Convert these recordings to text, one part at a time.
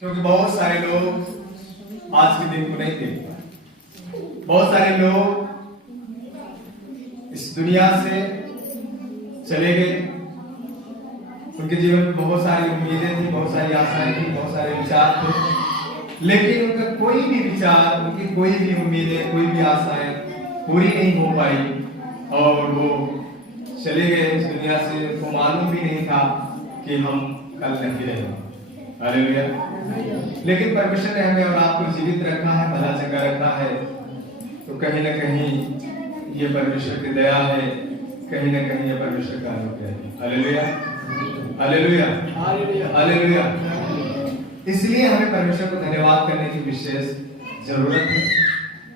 क्योंकि बहुत सारे लोग आज के दिन को नहीं देख पाए। बहुत सारे लोग इस दुनिया से चले गए। उनके जीवन में बहुत सारी उम्मीदें थी, बहुत सारी आशाएं थी, बहुत सारे विचार थे, लेकिन उनका कोई भी विचार, उनकी कोई भी उम्मीदें, कोई भी आशाएं पूरी नहीं हो पाई और वो चले गए इस दुनिया से। उनको मालूम भी नहीं था कि हम कल नहीं रहेंगे। हालेलुया। लेकिन परमेश्वर ने हमें और आपको जीवित रखा है, भला चंगा रखा है, तो कहीं ना कहीं ये परमेश्वर की दया है, कहीं ना कहीं ये परमेश्वर का अनुग्रह है। Hallelujah, hallelujah, hallelujah. इसलिए हमें परमेश्वर को धन्यवाद करने की विशेष जरूरत है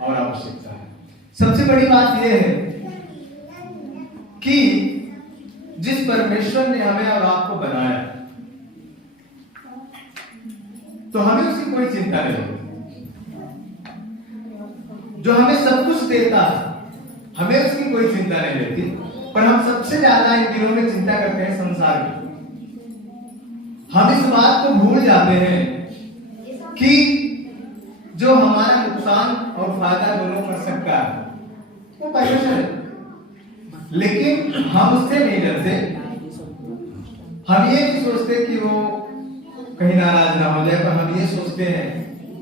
और आवश्यकता है। सबसे बड़ी बात यह है कि जिस परमेश्वर ने हमें और आपको बनाया, तो हमें उसकी कोई चिंता नहीं होती। जो हमें सब कुछ देता है, हमें उसकी कोई चिंता नहीं रहती। पर हम सबसे ज्यादा इन दिनों में चिंता करते हैं संसार की। हम इस बात को भूल जाते हैं कि जो हमारा नुकसान और फायदा दोनों कर सकता है वो परमेश्वर है। लेकिन हम उससे नहीं डरते। हम ये नहीं सोचते कि वो कहीं नाराज ना हो जाए, पर हम ये सोचते हैं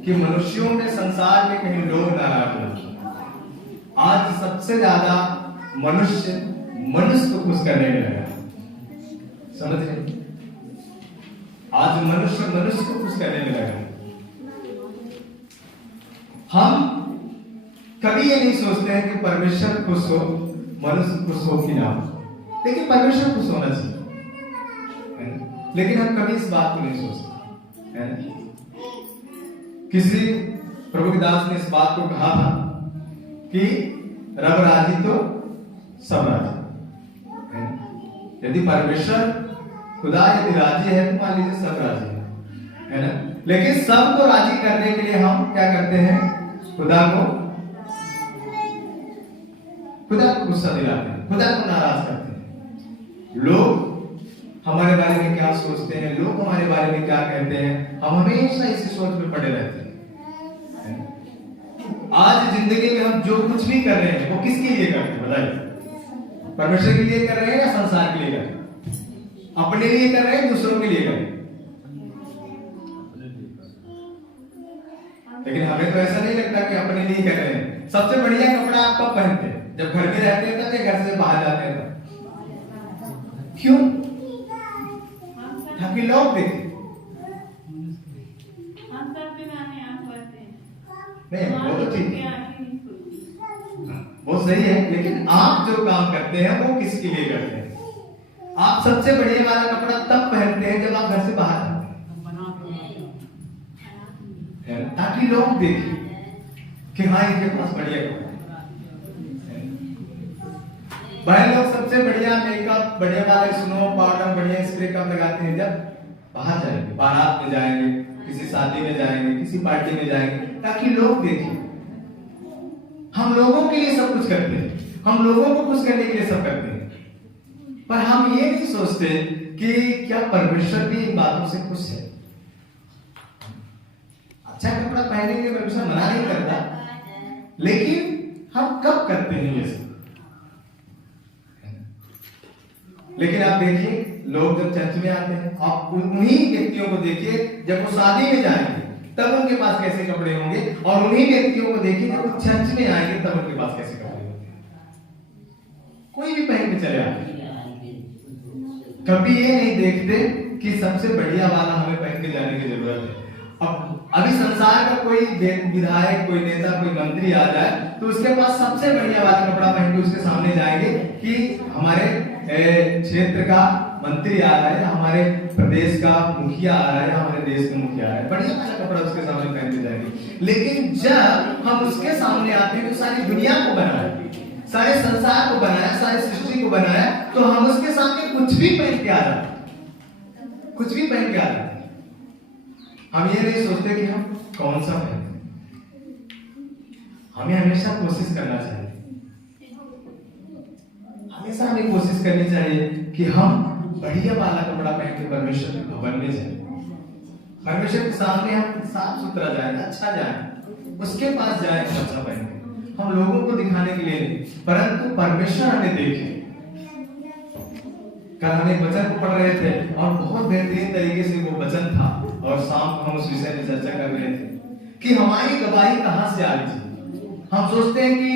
कि मनुष्यों में, संसार में कहीं लोग नाराज हो। आज सबसे ज्यादा मनुष्य को खुश करने में लगा। समझ रहे? आज मनुष्य को खुश करने में लगा। हम कभी ये नहीं सोचते हैं कि परमेश्वर खुश हो, मनुष्य खुश हो कि ना हो, लेकिन परमेश्वर खुश होना चाहिए। लेकिन हम कभी इस बात को नहीं सोचते हैं। किसी प्रभु के दास ने इस बात को कहा था कि रब राजी तो सब राजी। यदि परमेश्वर खुदा यदि राजी है तो मान लीजिए सब राजी है ना। लेकिन सबको राजी करने के लिए हम क्या करते हैं? खुदा को गुस्सा दिलाते हैं, खुदा को नाराज करते हैं। लोग हमारे बारे में क्या सोचते हैं, लोग हमारे बारे में क्या कहते हैं, हम हमेशा इसी सोच में पड़े रहते हैं। आज जिंदगी में हम जो कुछ भी कर रहे हैं वो किसके लिए करते हैं बताइए? परमेश्वर के लिए कर रहे हैं या संसार के लिए कर रहे हैं? अपने लिए कर रहे हैं, दूसरों के लिए कर रहे हैं? लेकिन हमें तो ऐसा नहीं लगता कि अपने लिए कर रहे हैं। सबसे बढ़िया कपड़ा आप कब पहनते हैं? जब घर में रहते हैं तब, या घर से बाहर जाते हैं तब? क्यों? ताकि लोग देखें। नहीं, वो तो ठीक है, वो सही है, लेकिन आप जो काम करते हैं वो किसके लिए करते हैं? आप सबसे बढ़िया वाला कपड़ा तब पहनते हैं जब आप घर से बाहर जाते हैं, ताकि लोग देखें कि हाँ इनके पास बढ़िया कपड़ा। बहन लोग सबसे बढ़िया मेकअप, बढ़िया वाले स्नो पाउडर, बढ़िया स्प्रे कब लगाते हैं? जब बाहर जाएंगे, बारात में जाएंगे, किसी शादी में जाएंगे, किसी पार्टी में जाएंगे, ताकि लोग देखें। हम लोगों के लिए सब कुछ करते हैं, हम लोगों को खुश करने के लिए सब करते हैं, पर हम ये नहीं सोचते कि क्या परमेश्वर भी इन बातों से खुश है। अच्छा कपड़ा पहनने के लिए परमेश्वर मना नहीं करता, लेकिन हम कब करते हैं ये सब? लेकिन आप देखिए, लोग जब चर्च में आते हैं, आप उन्हीं व्यक्तियों को देखिए जब वो शादी में जाएंगे तब उनके पास कैसे कपड़े होंगे, और उन्हीं व्यक्तियों को देखिए जब वो चर्च में आएंगे तब उनके पास कैसे कपड़े होंगे। कोई भी पहन के चले आते, कभी ये नहीं देखते कि सबसे बढ़िया वाला हमें पहन के जाने की जरूरत है। अब अभी संसार का कोई विधायक, कोई नेता, कोई मंत्री आ जाए तो उसके पास सबसे बढ़िया वाला कपड़ा पहन के उसके सामने जाएंगे कि हमारे क्षेत्र का मंत्री आ रहा है, हमारे प्रदेश का मुखिया आ रहा है, हमारे देश का मुखिया आ रहा है, बढ़िया वाला कपड़ा उसके सामने पहनते जाएंगे। लेकिन जब हम उसके सामने आते हैं तो सारी दुनिया को बनाया, सारे संसार को बनाया, सारी सृष्टि को बनाया, तो हम उसके सामने कुछ भी पहन के आ जाते हैं, कुछ भी पहन के आ जाते हैं। हम ये नहीं सोचते कि हम कौन सा पहने। हमें हमेशा कोशिश करना चाहिए, हमेशा हमें कोशिश करनी चाहिए कि हम बढ़िया वाला कपड़ा पहन के परमेश्वर के भवन में जाएं। परमेश्वर के सामने हम साफ सुथरा जाए, अच्छा जाए, उसके पास जाए अच्छा पहन के। हम लोगों को दिखाने के लिए नहीं, परंतु परमेश्वर हमें देखे। कल हम एक वचन को पढ़ रहे थे और बहुत बेहतरीन तरीके से वो वचन था, और शाम को हम उस विषय में चर्चा कर रहे थे कि हमारी गवाही कहां से आ रही थी। हम सोचते हैं कि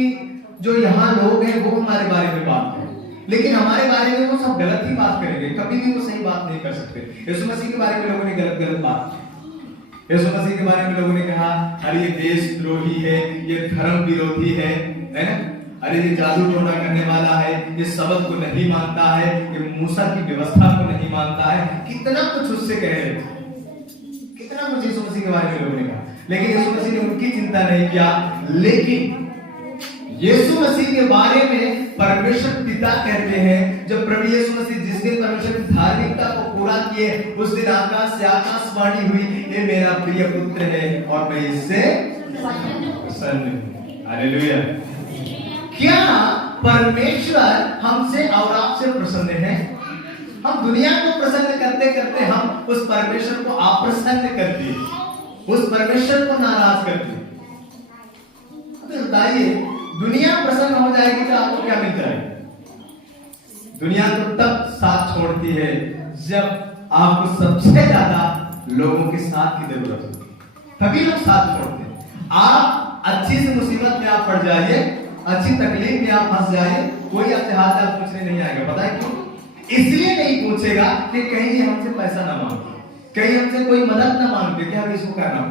जो यहाँ लोग हैं वो हमारे बारे में बात करें, लेकिन हमारे बारे में वो सब गलत ही बात करेंगे, कभी भी वो सही बात नहीं कर सकते। यीशु मसीह के बारे में लोगों ने गलत गलत बात की। यीशु मसीह के बारे में लोगों ने कहा अरे ये देशद्रोही है, ये धर्म विरोधी है ना, अरे ये जादू टोना करने वाला है, ये शब्द को नहीं मानता है, ये मूसा की व्यवस्था को नहीं मानता है। कितना कुछ उससे कह रहे थे, कितना कुछ यीशु मसीह के बारे में लोगों ने कहा, लेकिन यीशु मसीह ने उनकी चिंता नहीं किया। लेकिन यीशु मसीह के बारे में परमेश्वर पिता कहते हैं, जब प्रभु यीशु मसीह जिस दिन परमेश्वर की धार्मिकता को पूरा किए, उस दिन आकाश से आकाशवाणी हुई, ये मेरा प्रिय पुत्र है और मैं इससे प्रसन्न हूं। हालेलुया। क्या परमेश्वर हमसे और आपसे प्रसन्न है? हम दुनिया को प्रसन्न करते करते हम उस परमेश्वर को अप्रसन्न करते हैं, उस परमेश्वर को नाराज करते हैं। बताइए, दुनिया प्रसन्न हो जाएगी तो आपको क्या मिल जाएगा? दुनिया तो तब साथ छोड़ती है जब आपको सबसे ज्यादा लोगों के साथ की जरूरत होती है, तभी लोग साथ छोड़ते हैं। आप अच्छी सी मुसीबत में आप पड़ जाइए, अच्छी तकलीफ में आप फंस जाइए, कोई आपसे हाथ आप पूछने नहीं आएगा। पता है क्यों? इसलिए नहीं पूछेगा कि कहीं ये हमसे पैसा ना मांगे, कहीं हमसे कोई मदद ना मांगे, क्या इसको करना,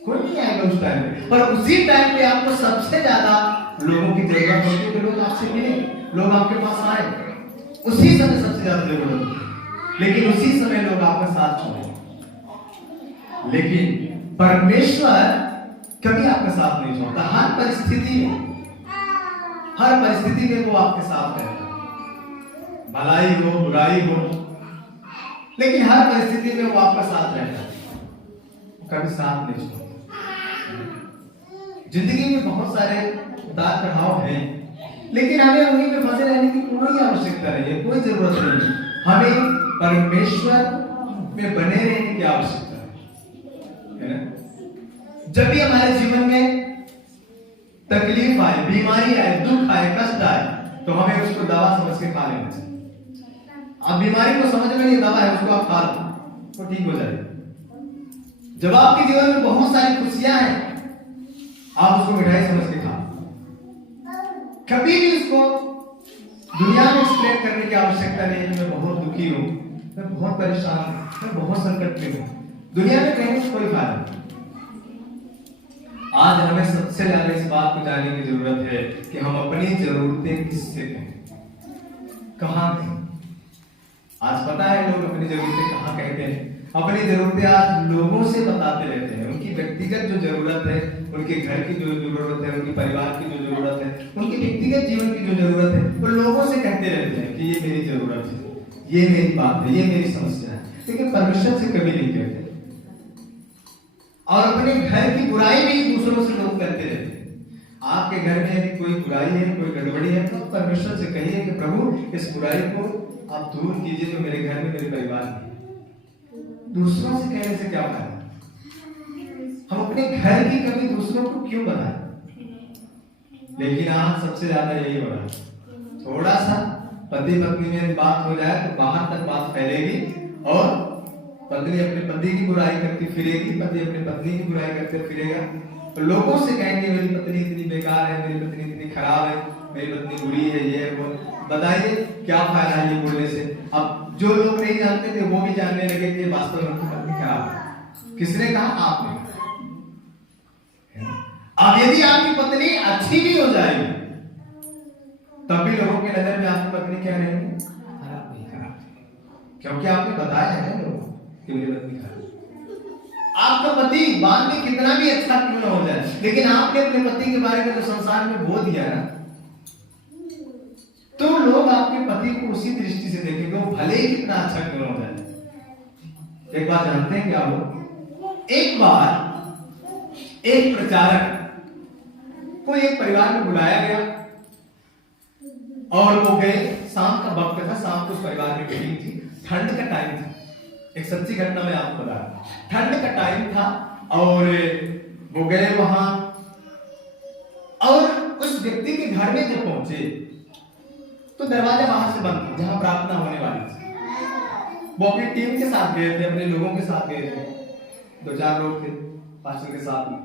कोई नहीं आएगा उस टाइम पे। पर उसी टाइम पे आपको सबसे ज्यादा लोगों की जरूरत होती है कि लोग आपसे मिले, लोग आपके पास आए, उसी समय सबसे ज्यादा जरूरत होती है। लेकिन उसी समय लोग आपका साथ छोड़े। लेकिन परमेश्वर कभी आपका साथ नहीं छोड़ता। हर परिस्थिति में, हर परिस्थिति में वो आपके साथ रहता है, भलाई हो बुराई हो, लेकिन हर परिस्थिति में वो आपका साथ रहता है, कभी साथ नहीं छोड़ता। जिंदगी में बहुत सारे उतार चढ़ाव हैं, लेकिन हमें उन्हीं में फंसे रहने की कोई आवश्यकता नहीं है, कोई जरूरत नहीं है। हमें परमेश्वर में बने रहने की आवश्यकता है ना? जब भी हमारे जीवन में तकलीफ आए, बीमारी आए, दुख आए, कष्ट आए, तो हमें उसको दवा समझ के खा लेना चाहिए। अब बीमारी को समझ में नहीं दवा है, उसको आप खा लो, वो ठीक हो जाएगा। जब आपके जीवन में बहुत सारी खुशियां हैं, आप उसको मिठाई समझ के खा। कभी भी उसको दुनिया में एक्सप्लेन करने की आवश्यकता नहीं है कि मैं बहुत दुखी हूं, मैं बहुत परेशान हूं, मैं बहुत संकट में हूं। दुनिया में कहने से कोई फायदा नहीं। आज हमें सबसे ज्यादा इस बात को जानने की जरूरत है कि हम अपनी जरूरतें किससे कहें, कहां कहें। आज पता है लोग अपनी जरूरतें कहां कहते हैं? अपनी जरूरतें आज लोगों से बताते रहते हैं। उनकी व्यक्तिगत जो जरूरत है, उनके घर की जो जरूरत है, उनके परिवार की जो जरूरत है, उनके व्यक्तिगत जीवन की जो जरूरत है, वो लोगों से कहते रहते हैं कि ये मेरी जरूरत है, ये मेरी बात है, ये मेरी समस्या है, लेकिन परमेश्वर से कभी नहीं कहते। और अपने घर की बुराई भी दूसरों से लोग करते रहते हैं। आपके घर में यदि कोई बुराई है, कोई गड़बड़ी है, तो परमेश्वर से कहिए कि प्रभु इस बुराई को आप दूर कीजिए, जो मेरे घर में, मेरे परिवार में। दूसरों से कहने से क्या फायदा? हम अपने घर की कमी दूसरों को क्यों बताएं? लेकिन आज सबसे ज्यादा यही हो रहा है। थोड़ा सा पति पत्नी में बात हो जाए तो बाहर तक बात फैलेगी, और पत्नी अपने पति की बुराई करती फिरेगी, पति अपनी पत्नी की बुराई करते फिरेगा। तो लोगों से कहेंगे मेरी पत्नी इतनी बेकार है, मेरी पत्नी इतनी खराब है, मेरी पत्नी बुरी है, ये है वो। बताइए क्या फायदा है ये बोलने से? अब जो लोग नहीं जानते थे वो भी जानने लगे कि वास्तव में उनकी पत्नी खराब है। किसने कहा? आपने। अब यदि आपकी पत्नी अच्छी भी हो जाएगी, तब भी लोगों की नजर में आपकी पत्नी क्या रहेगी? खराब नहीं, खराब, क्योंकि आपने बताया है ना लोगों कि मेरी पत्नी खराब। आपका पति बाद में कितना भी अच्छा क्यों ना हो जाए, लेकिन आपने अपने पति के बारे में जो संसार में बो दिया ना, तो लोग आपके पति को उसी दृष्टि से देखेंगे, वो भले ही कितना अच्छा क्यों हो जाए। एक बात जानते हैं क्या हो? एक बार एक प्रचारक को एक परिवार में बुलाया गया और वो गए। शाम का वक्त था, शाम को उस परिवार में मीटिंग थी, ठंड का टाइम था। एक सच्ची घटना मैं आपको बता रहा हूं। ठंड का टाइम था और वो गए वहां, और उस व्यक्ति के घर में जब पहुंचे तो दरवाजा बाहर से बंद था जहां प्रार्थना होने वाली थी। वो अपनी टीम के साथ गए थे, अपने लोगों के साथ गए थे, 2-4 लोग थे पास्टर के साथ में।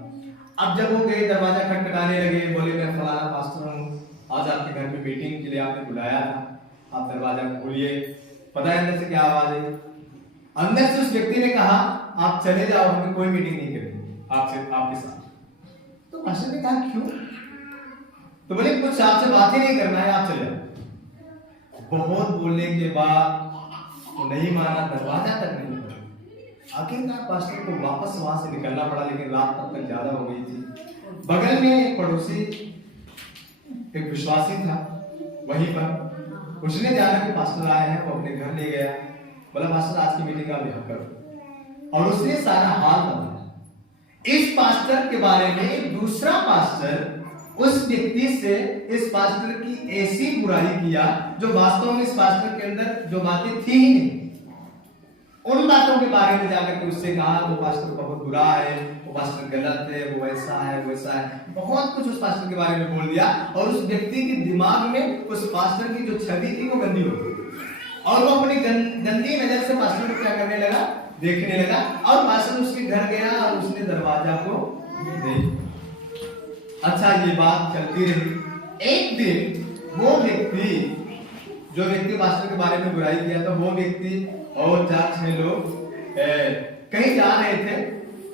अब जब वो गए, दरवाजा खटखटाने लगे, बोले मैं फलाना पास्टर हूँ, आज आपके घर में मीटिंग के लिए आपने बुलाया था, आप दरवाजा खोलिए। पता है अंदर से क्या आवाज है? अंदर से उस व्यक्ति ने कहा आप चले जाओ, हमें कोई मीटिंग नहीं करनी आपसे, आपके साथ। तो पास्टर ने कहा क्यों? तो बोले कुछ आपसे बात ही नहीं करना है, आप चले जाओ। बहुत बोलने के बाद तो नहीं माना, दरवाजा तक नहीं खोला। आखिरकार पास्टर को वापस वहां से निकलना पड़ा, लेकिन रात तब तक ज्यादा हो गई थी। बगल में एक पड़ोसी, एक विश्वासी था वहीं पर, उसने जाना कि पास्टर आए हैं, वो अपने घर ले गया, बोला पास्टर आज की मीटिंग आप यहाँ करो, और उसने सारा हाल बताया। इस पास्टर के बारे में एक दूसरा पास्टर उस व्यक्ति से इस पास्टर की ऐसी बुराई किया जो वास्तव में इस पास्टर के अंदर जो बातें थी ही नहीं, उन बातों के बारे में जाकर के उससे कहा वो पास्टर बहुत बुरा है, वो पास्टर गलत है, वो ऐसा है, वो ऐसा है, बहुत कुछ उस पास्टर के बारे में बोल दिया। और उस व्यक्ति के दिमाग में उस पास्टर की जो छवि थी वो गंदी हो गई, और वो अपनी गंदी नजर से पास्टर को क्या करने लगा, देखने लगा। और पास्टर उसके घर गया और उसने दरवाजा को देखा। अच्छा ये बात चलती रही। एक दिन वो व्यक्ति, जो व्यक्ति पास्टर के बारे में बुराई किया था, वो व्यक्ति और 4-6 लोग कहीं जा रहे थे,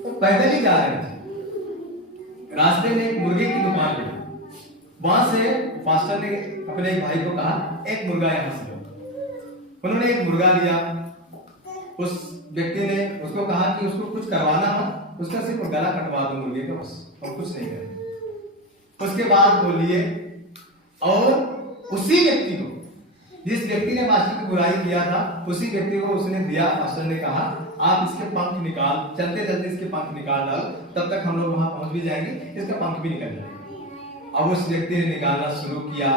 वो पैदल ही जा रहे थे। रास्ते में एक मुर्गे की दुकान थी, वहां से पास्टर ने अपने एक भाई को कहा एक मुर्गा यहां से लो। उन्होंने एक मुर्गा लिया। उस व्यक्ति ने उसको कहा कि उसको कुछ करवाना मत, उसका सिर्फ गला कटवा दो मुर्गे का, बस, और कुछ नहीं करना। उसके बाद बोलिए, और उसी व्यक्ति को, जिस व्यक्ति ने पास्टर की बुराई किया था, उसी व्यक्ति को उसने दिया। पास्टर ने कहा आप इसके पंख निकाल, चलते चलते इसके पंख निकाल डालो, तब तक हम लोग वहां पहुंच भी जाएंगे, इसका पंख भी निकल जाएगा। अब उस व्यक्ति ने निकालना शुरू किया,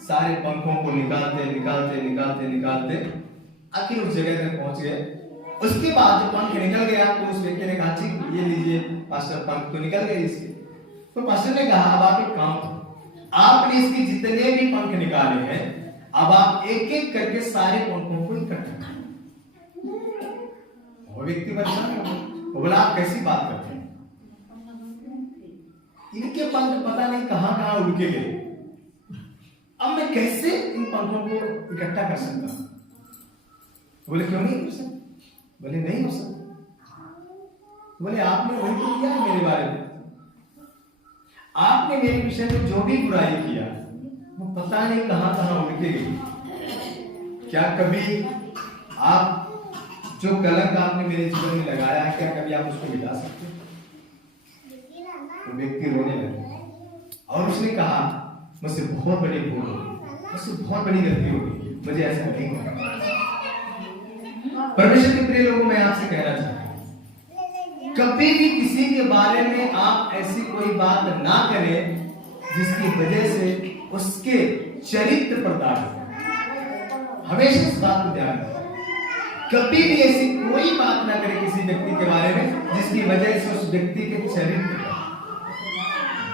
सारे पंखों को निकालते निकालते निकालते निकालते आखिर उस जगह तक पहुंच गए। उसके बाद जब पंख निकल गया तो उस व्यक्ति ने कहा ठीक ये लीजिए पास्टर, पंख तो निकल गए इसके। तो पास्टर ने कहा अब आप एक काम करो, आपने इसके जितने भी पंख निकाले हैं, अब आप एक एक करके सारे पंखों को इकट्ठा करें। वो व्यक्ति परेशान हो, वो बोला आप कैसी बात करते हैं, इनके पंख पता नहीं कहां कहां उड़ के गए, अब मैं कैसे इन पंखों को इकट्ठा कर सकता हूं? बोले क्यों नहीं हो सकता? बोले नहीं हो सकता। बोले आपने वही तो किया है मेरे बारे में, आपने मेरे विषय में जो भी बुराई किया वो पता नहीं कहां कहां उड़ के गई। क्या कभी आप जो कलंक आपने मेरे जीवन में लगाया है, क्या कभी आप उसको मिटा सकते हैं? तो व्यक्ति रोने लगा और उसने कहा मुझसे बहुत बड़ी भूल हो गई, मुझसे बहुत बड़ी गलती हो गई, मुझे ऐसा नहीं करना। परमेश्वर के प्रिय लोगों, मैं आपसे कहना चाहता हूं, कभी भी किसी के बारे में आप ऐसी कोई बात ना करें जिसकी वजह से उसके चरित्र पर दाग हो। हमेशा इस बात को ध्यान रखें, कभी भी ऐसी कोई बात ना करें किसी व्यक्ति के बारे में जिसकी वजह से उस व्यक्ति के चरित्र पर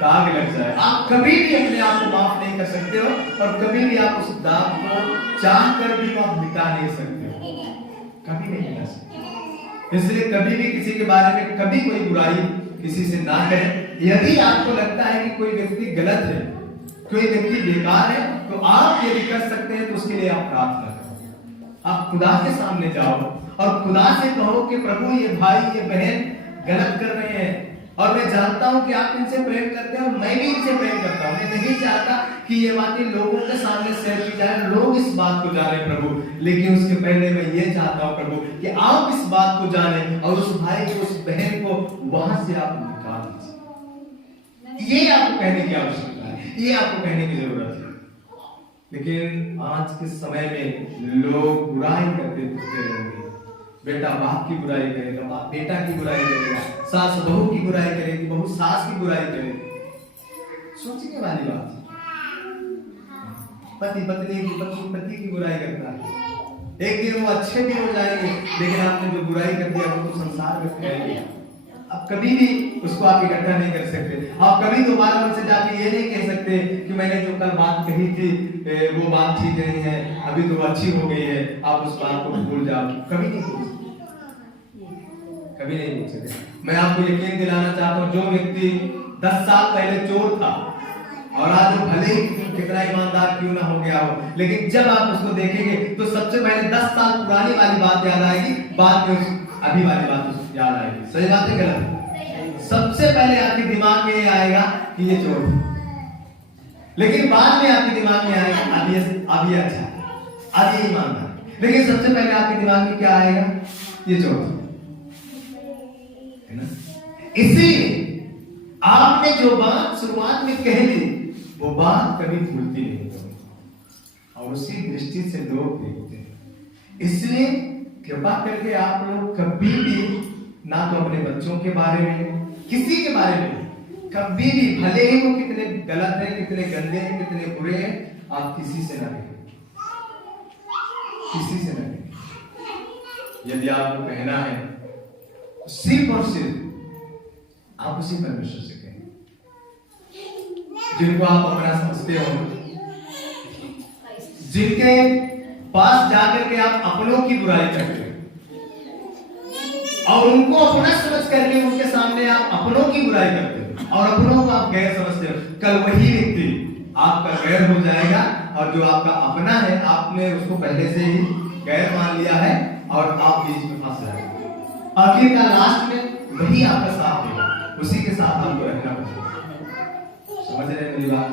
दाग लग जाए। आप कभी भी अपने आप को माफ नहीं कर सकते हो, और कभी भी आप उस दाग को चाह कर भी आप मिटा नहीं सकते हो, कभी नहीं मिटा सकते। इसलिए कभी भी किसी के बारे में कभी कोई बुराई किसी से ना करें। यदि आपको लगता है कि कोई व्यक्ति गलत है, कोई व्यक्ति बेकार है, तो आप यदि कर सकते हैं तो उसके लिए आप प्रार्थना करो। आप खुदा के सामने जाओ और खुदा से कहो कि प्रभु ये भाई ये बहन गलत कर रहे हैं, और मैं जानता हूं कि आप इनसे प्रेम करते हैं और मैं भी इनसे प्रेम करता हूं। मैं नहीं चाहता कि ये बातें लोगों के सामने शेयर की जाए, लोग इस बात को जाने प्रभु, लेकिन उसके पहले मैं ये चाहता हूं प्रभु कि आप इस बात को जाने और उस भाई को, उस बहन को वहां से आप निकाल दीजिए। ये आपको कहने की आवश्यकता है, ये आपको कहने की जरूरत है। लेकिन आज के समय में लोग बुराई करते फिरते रहेंगे। बेटा बाप की बुराई करेगा, बाप बेटा की बुराई करेगा, सास बहू की बुराई करेगी, बहू सास की बुराई करेगी। सोचने वाली बात है। पति पत्नी की, पत्नी पति की बुराई करता है, एक दिन वो अच्छे भी हो जाएंगे, लेकिन आपने जो बुराई कर दिया वो तो संसार में फैल गया। आप कभी भी उसको आप इकट्ठा नहीं कर सकते। आप कभी दोबारा उनसे जाके ये नहीं कह सकते कि मैंने जो कल बात कही थी वो बात ठीक नहीं है, अभी तो अच्छी हो गई है, आप उस बात को भूल जाओ। कभी नहीं भूल सकते, कभी नहीं भूल सकते। मैं आपको यकीन दिलाना चाहता हूँ, जो व्यक्ति 10 साल पहले चोर था और आज वो भले ही कितना ईमानदार क्यों ना हो गया हो, लेकिन जब आप उसको देखेंगे तो सबसे पहले 10 साल पुरानी वाली बात याद आएगी, बाद में अभी वाली बात उसको याद आएगी। सही बात है गलत? सबसे पहले आपके दिमाग में आएगा कि ये चोर था, लेकिन बाद में आपके दिमाग में आएगा अब ये अच्छा, अब ये ईमानदार। लेकिन सबसे पहले आपके दिमाग में क्या आएगा? ये चोर था, है ना? इसीलिए आपने जो बात शुरुआत में कह दी वो बात कभी भूलती नहीं और उसी दृष्टि से लोग देखते हैं। इसलिए कृपा करके आप लोग कभी भी ना तो अपने बच्चों के बारे में, किसी के बारे में कभी भी, भले ही वो कितने गलत है, कितने गंदे हैं, कितने बुरे हैं, आप किसी से ना कहें, किसी से ना कहें। यदि आपको कहना है सिर्फ और सिर्फ आप उसी परमेश्वर से कहें जिनको आप अपना समझते हो, जिनके पास जाकर के आप अपनों की बुराई करते हो और उनको अपना समझ करके उनके सामने आप अपनों की बुराई करते हो और अपनों को आप गैर समझते हो। कल वही व्यक्ति आपका गैर हो जाएगा और जो आपका अपना है आपने उसको पहले से ही गैर मान लिया है और आप बीच में फंस जाएंगे। आखिरकार लास्ट में वही आपका साथ देगा, उसी के साथ आपको रहना पड़ेगा। समझ रहे हैं मेरी बात?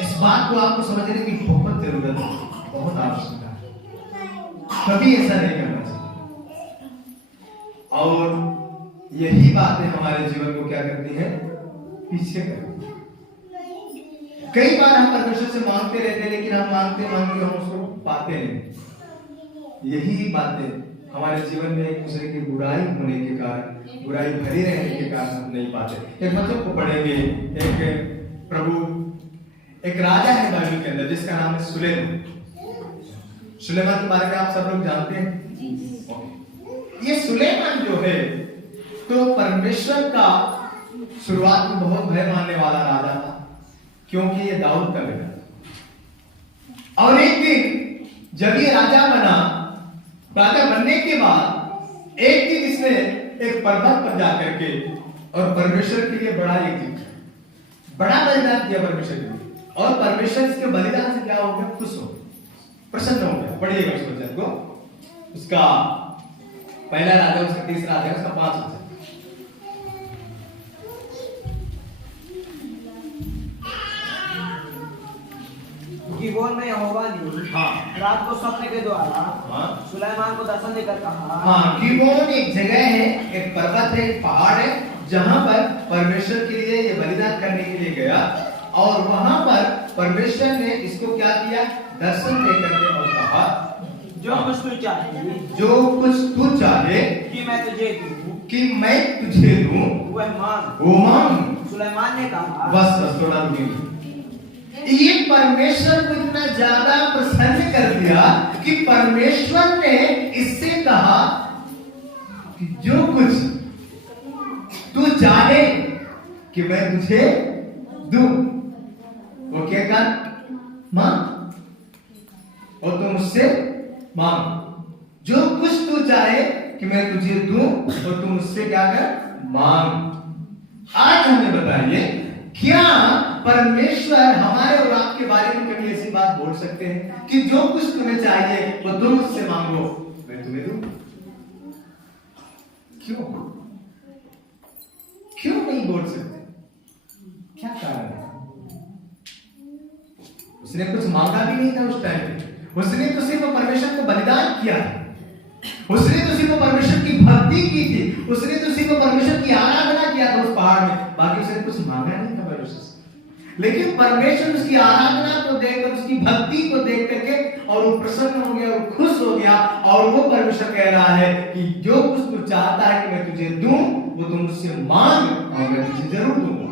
इस बात को आपको समझने की बहुत जरूरत है, बहुत आवश्यकता है। कभी ऐसा नहीं करना चाहिए। और यही बातें हमारे जीवन को क्या करती हैं? पीछे करती हैं। कई बार हम परमेश्वर से मांगते रहते हैं, लेकिन हम मांगते मांगते हम उसको पाते नहीं। यही बातें हमारे जीवन में एक दूसरे की बुराई होने के कारण, बुराई भरी रहने के कारण हम नहीं पाते। एक मतलब को पढ़ेंगे, एक राजा है बाइबल के अंदर जिसका नाम है सुलेमान। सुलेमान के बारे में आप सब लोग जानते हैं। ये सुलेमान जो है तो परमेश्वर का शुरुआत में बहुत भय मानने वाला राजा था, क्योंकि ये दाऊद का बेटा था। और एक दिन जब ये राजा बना, राजा बनने के बाद एक दिन इसने एक पर्वत पर जाकर के और परमेश्वर के लिए बड़ा बलिदान किया परमेश्वर के लिए। और परमेश्वर इसके बलिदान से क्या हो गया? खुश हो गया, प्रसन्न हो गया। पढ़िएगा उस वचन को, उसका पहला राजा, उसका तीसरा अध्याय, उसका 5 वचन। गिबोन में यहोवा ने रात को स्वप्न के द्वारा सुलेमान को दर्शन देकर कहा। गिबोन एक जगह है, एक पर्वत है, एक पहाड़ है, जहां पर परमेश्वर के लिए ये बलिदान करने के लिए गया। और वहां पर परमेश्वर ने इसको क्या किया? दर्शन देकर के और कहा, जो कुछ तू चाहे, जो कुछ तू चाहे कि मैं तुझे दूं, वह मांग। सुलेमान ने कहा। बस थोड़ा रुकिए। ये परमेश्वर को इतना ज्यादा प्रसन्न कर दिया कि परमेश्वर ने इससे कहा कि जो कुछ तू चाहे कि मैं तुझे दूं, वो क्या कर? मांग, और तुम मुझसे मांग। जो कुछ तू चाहे कि मैं तुझे दूं और तुम मुझसे क्या कर? मांग। आज हमें बताइए, क्या परमेश्वर हमारे और आपके बारे में कभी ऐसी बात बोल सकते हैं कि जो कुछ तुम्हें चाहिए वो तुम मुझसे मांगो, मैं तुम्हें दूं? क्यों नहीं बोल सकते? क्या कारण है? उसने कुछ मांगा भी नहीं था उस टाइम पे। उसने तो सिर्फ परमेश्वर को बलिदान किया था, उसने तो सिर्फ परमेश्वर की भक्ति की थी, उसने तो सिर्फ परमेश्वर की आराधना किया था उस पहाड़ में, बाकी उसने कुछ मांगा नहीं था परमेश्वर से। लेकिन परमेश्वर उसकी आराधना को देखकर, उसकी भक्ति को देख करके और वो प्रसन्न हो गया और खुश हो गया। और वो परमेश्वर कह रहा है कि जो कुछ तू चाहता है कि मैं तुझे दूं, वो तुम मुझसे मांग और मैं तुझे जरूर दूंगा।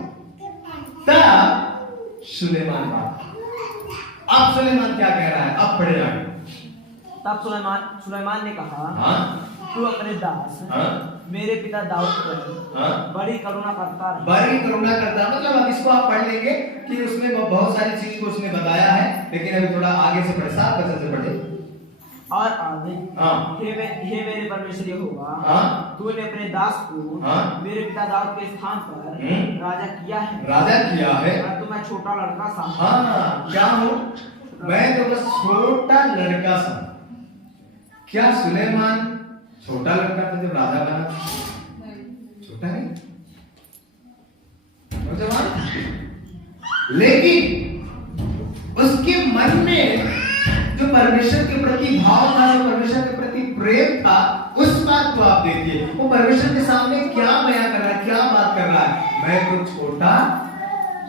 तब सुलेमान बात। अब सुलेमान क्या कह रहा है? अब पढ़े आगे। तब सुलेमान ने कहा, हाँ तू अपने दास हाँ मेरे पिता दाऊद पर हाँ बड़ी करुणा करता रहे। बड़ी करुणा करता, मतलब अब इसको आप पढ़ लेंगे कि उसमें बहुत सारी चीज को उसने बताया है, लेकिन अभी थोड़ा आगे से पढ़े, 7 वचन से पढ़े। और आगे, हाँ हे मेरे परमेश्वर यहोवा, हाँ तूने अपने दास को हाँ मेरे पिता दाऊद के स्थान पर राजा किया है। राजा किया है। परंतु मैं छोटा लड़का सा। हाँ क्या हूँ मैं? तो बस छोटा लड़का सा। क्या सुलेमान छोटा लड़का था जब राजा बना? छोटा है नौजवान, लेकिन उसके मन में जो परमेश्वर के प्रति भाव था, जो परमेश्वर के प्रति प्रेम था, उस बात को आप देखिए। वो परमेश्वर के सामने क्या बयां कर रहा है, क्या बात कर रहा है? मैं तो छोटा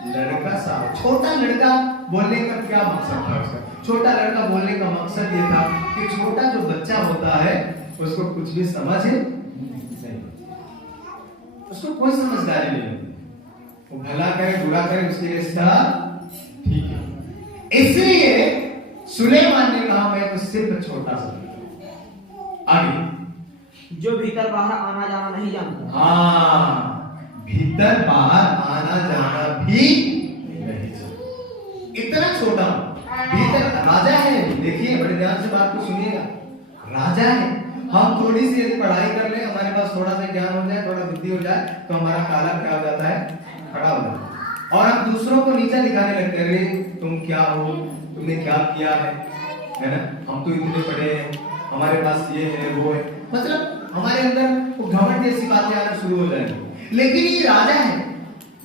लड़का सा। छोटा लड़का बोलने का क्या मकसद था उसका? छोटा लड़का बोलने का मकसद ये था कि छोटा जो बच्चा होता है उसको कुछ भी समझ नहीं, उसको कोई समझदारी नहीं होती। वो भला करे बुरा करे उसके लिए सब ठीक है। इसलिए सुलेमान ने कहा मैं तो सिर्फ छोटा सा। आगे, जो भीतर बाहर आना जाना नहीं जानता। हाँ भीतर बाहर आना जाना भी नहीं जानता, इतना छोटा हूं। भीतर राजा है, देखिए बड़े ध्यान से बात को सुनिएगा। राजा है, हम थोड़ी सी यदि पढ़ाई कर ले, हमारे पास थोड़ा सा ज्ञान हो जाए, थोड़ा बुद्धि हो जाए, तो हमारा काला क्या हो जाता है? खड़ा हो जाता है। और हम दूसरों को नीचा दिखाने लगते हैं, अरे तुम क्या हो, तुमने क्या किया है ना? हम तो इतने बड़े हैं, हमारे पास ये है वो है, मतलब हमारे अंदर वो घमंड जैसी बातें आना शुरू हो जाएंगी। लेकिन ये राजा है,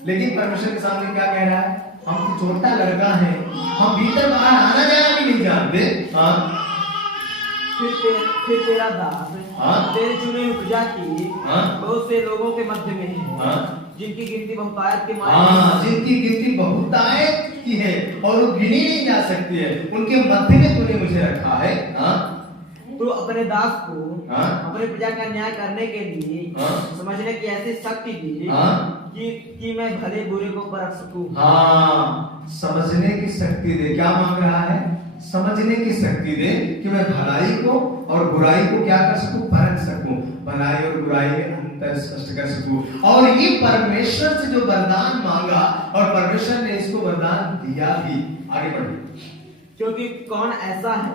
लेकिन परमेश्वर के सामने क्या कह रहा है? हम तो छोटा लड़का है, हम भीतर बाहर आना जाना भी नहीं जानते। हाँ फिर तेरा दास तेरे चुने हुए प्रजा की बहुत से लोगों के मध्य में है, जिनकी गिनती बहुतायत के मारे, जिनकी गिनती बहुतायत की है और वो गिनी नहीं जा सकती है, उनके मध्य में तूने मुझे रखा है। तो अपने दास को अपने प्रजा का न्याय करने के लिए समझने की ऐसी शक्ति दी कि मैं भले बुरे को परख सकूं। हाँ समझने की शक्ति दे। क्या मांग रहा है? समझने की शक्ति दे कि मैं भलाई को और बुराई को क्या कर सकूं? परख सकूं, भलाई और बुराई में अंतर स्पष्ट कर सकूं। और ये परमेश्वर से जो वरदान मांगा और परमेश्वर ने इसको वरदान दिया भी। आगे बढ़िए। क्योंकि कौन ऐसा है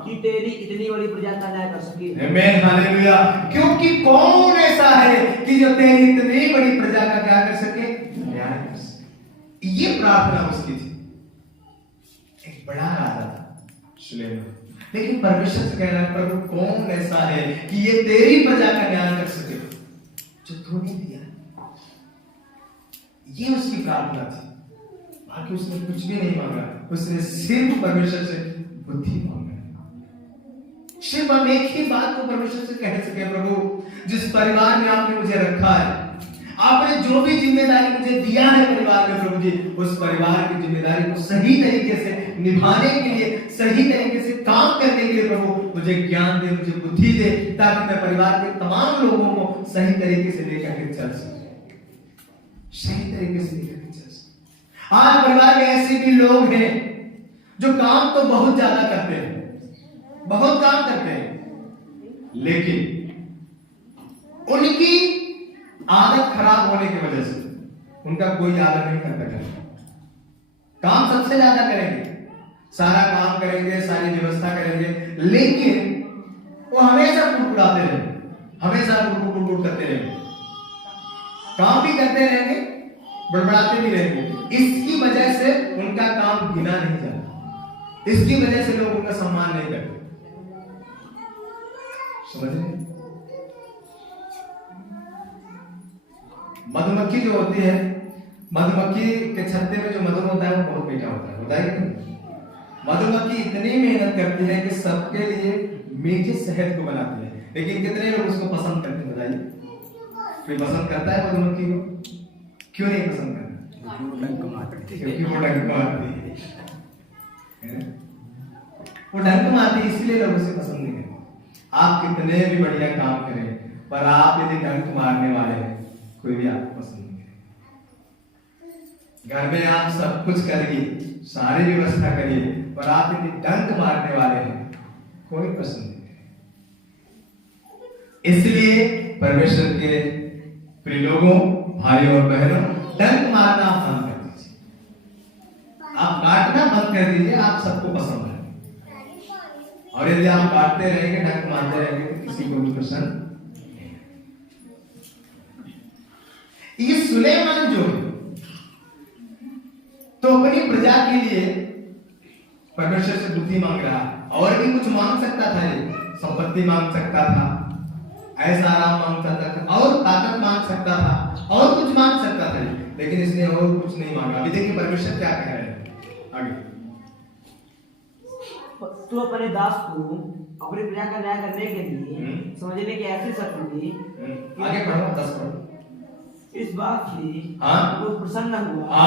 कि तेरी इतनी बड़ी प्रजा का न्याय कर सके? आमीन, हालेलुया। क्योंकि कौन ऐसा है कि जो तेरी इतनी बड़ी प्रजा का क्या कर सके? न्याय कर सके। ये प्रार्थना उसकी थी। एक बड़ा राजा था सुलेमान, लेकिन परमेश्वर से कह रहा है प्रभु कौन ऐसा है कि ये तेरी प्रजा का न्याय कर सके जो तूने दिया। ये उसकी प्रार्थना थी, बाकी उसने कुछ भी नहीं मांगा। उसने सिर्फ परमेश्वर से बुद्धि मांगा। सिर्फ हम एक ही बात को परमेश्वर से कह सके, प्रभु जिस परिवार में आपने मुझे रखा है, आपने जो भी जिम्मेदारी मुझे दिया है परिवार में, प्रभु जी उस परिवार की जिम्मेदारी को सही तरीके से निभाने के लिए, सही तरीके से काम करने के लिए प्रभु मुझे ज्ञान दे, मुझे बुद्धि दे, ताकि मैं परिवार के तमाम लोगों को सही तरीके से लेकर के चल सकूं, सही तरीके से लेकर के चल सकूं। आज परिवार में ऐसे भी लोग हैं जो काम तो बहुत ज्यादा करते हैं, बहुत काम करते हैं, लेकिन उनकी आदत खराब होने की वजह से उनका कोई आदत नहीं करता है। काम सबसे ज्यादा करेंगे, सारा काम करेंगे, सारी व्यवस्था करेंगे, लेकिन वो हमेशा कुड़कुड़ाते रहेंगे, हमेशा कुड़कुड़ करते रहेंगे, काम भी करते रहेंगे, बड़बड़ाते भी रहेंगे। इसकी वजह से उनका काम गिना नहीं जाता, इसकी वजह से लोग उनका सम्मान नहीं करते। समझ रहे? मधुमक्खी जो होती है, मधुमक्खी के छत्ते में जो मधु होता है वो बहुत मीठा होता है कि नहीं? मधुमक्खी इतनी मेहनत करती है कि सबके लिए मीठे शहद को बनाती है, लेकिन कितने लोग उसको पसंद करते हैं? बताइए, कोई पसंद करता है मधुमक्खी को? क्यों नहीं पसंद करता? क्योंकि वो डंक मारती है, वो डंक मारती है, इसलिए लोग उसे पसंद नहीं करते। आप कितने भी बढ़िया काम करें, पर आप यदि डंक मारने वाले हैं, कोई भी आपको पसंद नहीं करेगा। घर में आप सब कुछ करिए, सारी व्यवस्था करिए, पर आप यदि डंक मारने वाले हैं, कोई प्रश्न नहीं। इसलिए परमेश्वर के प्रिय लोगों, भाइयों और बहनों, डंक मारना आप बंद कर दीजिए, आप काटना बंद कर दीजिए, आप सबको पसंद है। और यदि आप काटते रहेंगे, डंक मारते रहेंगे, तो किसी को भी पसंद नहीं। ये सुलेमान जो है तो अपनी प्रजा के लिए परमेश्वर से बुद्धि मांग रहा है, और भी कुछ मांग सकता था, ये संपत्ति मांग सकता था, ऐसा आराम मांग सकता था, और ताकत मांग सकता था, और कुछ मांग सकता था, लेकिन इसने और कुछ नहीं मांगा। अभी देखिए परमेश्वर क्या कह रहे हैं आगे। तू अपने दास को अपनी प्रजा का न्याय करने के लिए समझने की ऐसी शक्ति दी। आगे पढ़ो, 10 पढ़ो। इस बात से हाँ? प्रभु प्रसन्न हुआ।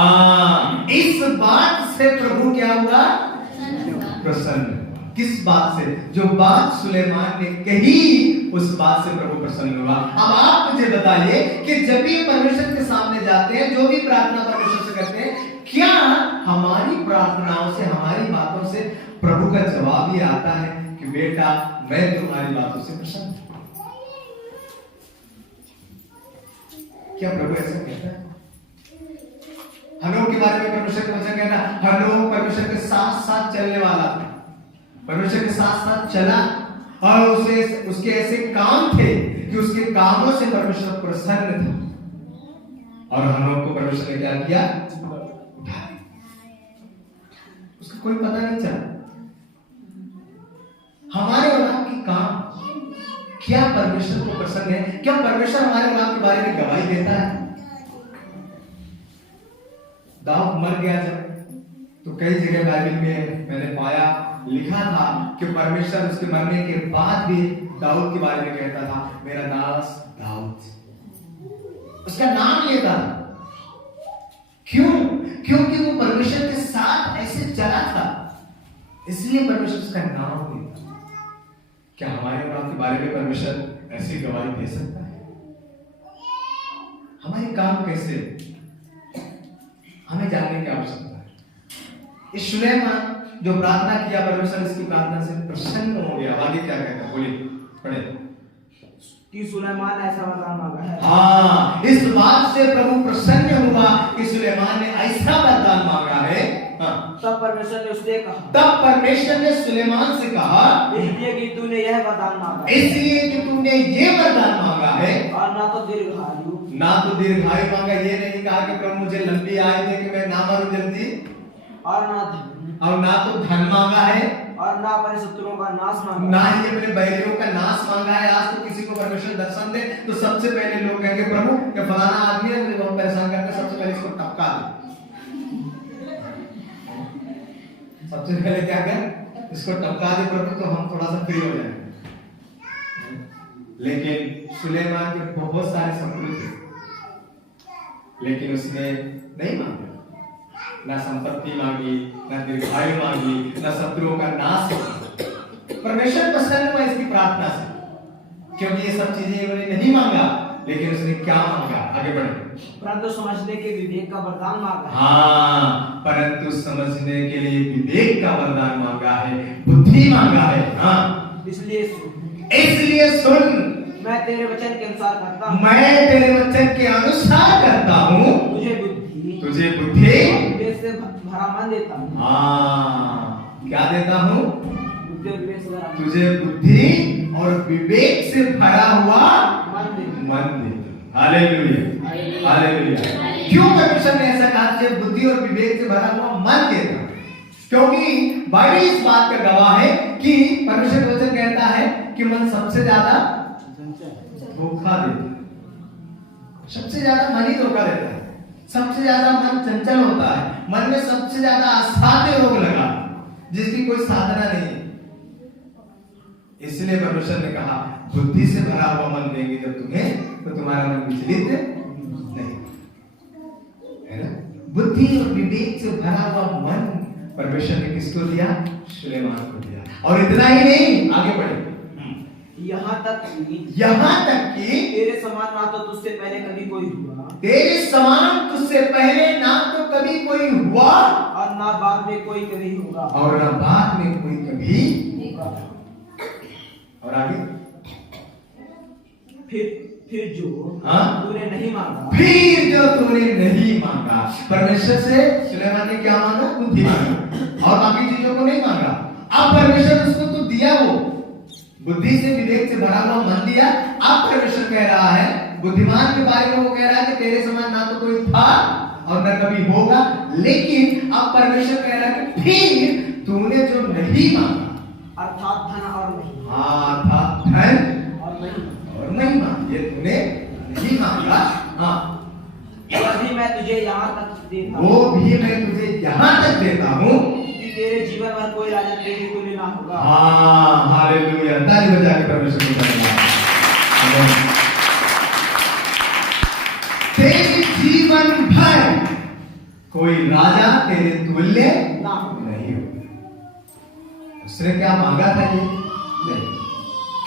इस बात से प्रभु क्या हुआ? प्रसन्न। किस बात से? जो बात सुलेमान ने कही, उस बात से प्रभु प्रसन्न हुआ। अब आप मुझे बताइए कि जब भी परमेश्वर के सामने जाते हैं, जो भी प्रार्थना परमेश्वर से करते हैं, क्या हमारी प्रार्थनाओं से, हमारी बातों से प्रभु का जवाब ये आता है कि बेटा मैं तुम्हारी बातों से प्रसन्न हूं? क्या प्रभु ऐसा कहता है? हनोक के बारे में परमेश्वर का वचन कहता है, हनोक परमेश्वर के साथ साथ चलने वाला था, परमेश्वर के साथ साथ चला, और उसके ऐसे काम थे कि उसके कामों से परमेश्वर प्रसन्न था। और हनोक को परमेश्वर ने क्या किया? उसका कोई पता नहीं चला। हमारे औलाद के काम क्या परमेश्वर को पसंद है? क्या परमेश्वर हमारे औलाद के बारे में गवाही देता है? दाऊद मर गया जब, तो कई जगह बाइबल में मैंने पाया, लिखा था कि परमेश्वर उसके मरने के बाद भी दाऊद के बारे में कहता था, मेरा दास दाऊद, उसका नाम लेता था। क्यों? क्योंकि वो परमेश्वर के साथ ऐसे चला था, इसलिए परमेश्वर उसका नाम लेता। क्या हमारे औलाद के बारे में परमेश्वर ऐसी गवाही दे सकता है? हमारे काम कैसे, हमें जानने की आवश्यकता है। इस सुलेमान जो प्रार्थना किया, परमेश्वर इसकी प्रार्थना से प्रसन्न हो गया। आगे क्या कहता है, बोलिए, पढ़े। कि सुलेमान ने ऐसा वरदान मांगा है। हाँ, इस बात से प्रभु प्रसन्न हुआ कि सुलेमान ने ऐसा वरदान मांगा है। हाँ। तब परमेश्वर ने उससे कहा, तब परमेश्वर ने सुलेमान से कहा, इसलिए कि तूने यह वरदान मांगा, इसलिए कि तूने ये वरदान मांगा है, और ना तो दीर्घायु मांगा। ये नहीं कहा कि प्रभु मुझे लंबी आयु दे कि मैं ना मरूं जल्दी, और ना तो धन मांगा है, और ना अपने शत्रुओं का नाश मांगा, ना ही अपने बैरियों का नाश मांगा है। आज तो किसी को परमेश्वर दर्शन दे तो सबसे पहले लोग कहेंगे, प्रभु कि फलाना आदमी है, मुझे बहुत परेशान करता है, सबसे पहले इसको टपका दे। सबसे पहले क्या कर, इसको टपका दे प्रभु, तो हम थोड़ा सा फ्री हो जाएंगे। लेकिन सुलेमान के बहुत सारे शत्रु थे, लेकिन उसने नहीं मांगा, ना संपत्ति मांगी, ना दीर्घायु मांगी, ना शत्रुओं का नाश मांगा। परमेश्वर प्रसन्न हुआ इसकी प्रार्थना से, क्योंकि ये सब चीजें इन्होंने नहीं मांगा, लेकिन उसने क्या मांगा? आगे बढ़े। परंतु समझने के विवेक का वरदान मांगा। हाँ, परंतु समझने के लिए विवेक का वरदान मांगा है, बुद्धि मांगा है। हाँ, इसलिए सुन, मैं तेरे वचन के अनुसार करता हूँ, तुझे बुद्धि से भरा मन देता हूँ। हाँ, क्या देता हूँ? तुझे बुद्धि और विवेक से भरा हुआ मन देता। Hallelujah, hallelujah. क्यों परमेश्वर ने ऐसा कहा, तुझे बुद्धि और विवेक से भरा हुआ मन देता? क्योंकि बाइबल इस बात का गवाह है कि परमेश्वर का वचन कहता है कि मन सबसे ज्यादा धोखा देता है, सबसे ज्यादा मन ही धोखा देता है, सबसे ज्यादा मन चंचल होता है, मन में सबसे ज्यादा असाध्य रोग लगा, जिसकी कोई साधना नहीं है। इसलिए परमेश्वर ने कहा, बुद्धि से भरा हुआ मन देंगे जब तुम्हें, तो तुम्हारा मन विचलित नहीं, है ना? बुद्धि और विवेक से भरा हुआ मन परमेश्वर ने किसको दिया? सुलेमान को दिया। और इतना ही नहीं, आगे बढ़े, यहाँ तक कि तेरे समान ना तो तुझसे पहले कभी कोई हुआ, तेरे समान तुझसे पहले ना तो कभी कोई हुआ, और ना बाद में कोई कभी होगा, और ना बाद में कोई कभी होगा। और आगे फिर जो तूने नहीं मांगा, फिर जो तूने नहीं मांगा। परमेश्वर से सुलेमान ने क्या मांगा? बुद्धि मांगा और बाकी चीजों को नहीं मांगा। अब परमेश्वर उसको तो दिया, वो बुद्धि से विवेक से भरा हुआ मन दिया। अब परमेश्वर कह रहा है बुद्धिमान के बारे में, वो कह रहा है कि तेरे समान ना तो कोई था और न कभी होगा। लेकिन अब परमेश्वर कह रहा है कि फिर तूने जो नहीं मांगा, अर्थात धन और महिमा, अर्थात धन और महिमा, ये तूने नहीं मांगा। हाँ, वो भी मैं तुझे यहाँ तक देता हूँ, वो भी मैं तुझे यहाँ तक देता हूँ कि तेरे जीवन भर कोई राजा तेरे तुल्य ना होगा। हाँ, हालेलुया, ताली बजा के परमेश्वर को धन्यवाद। तेरे जीवन भर कोई राजा तेरे तुल्य नहीं होगा। उसने क्या मांगा था? ये नहीं।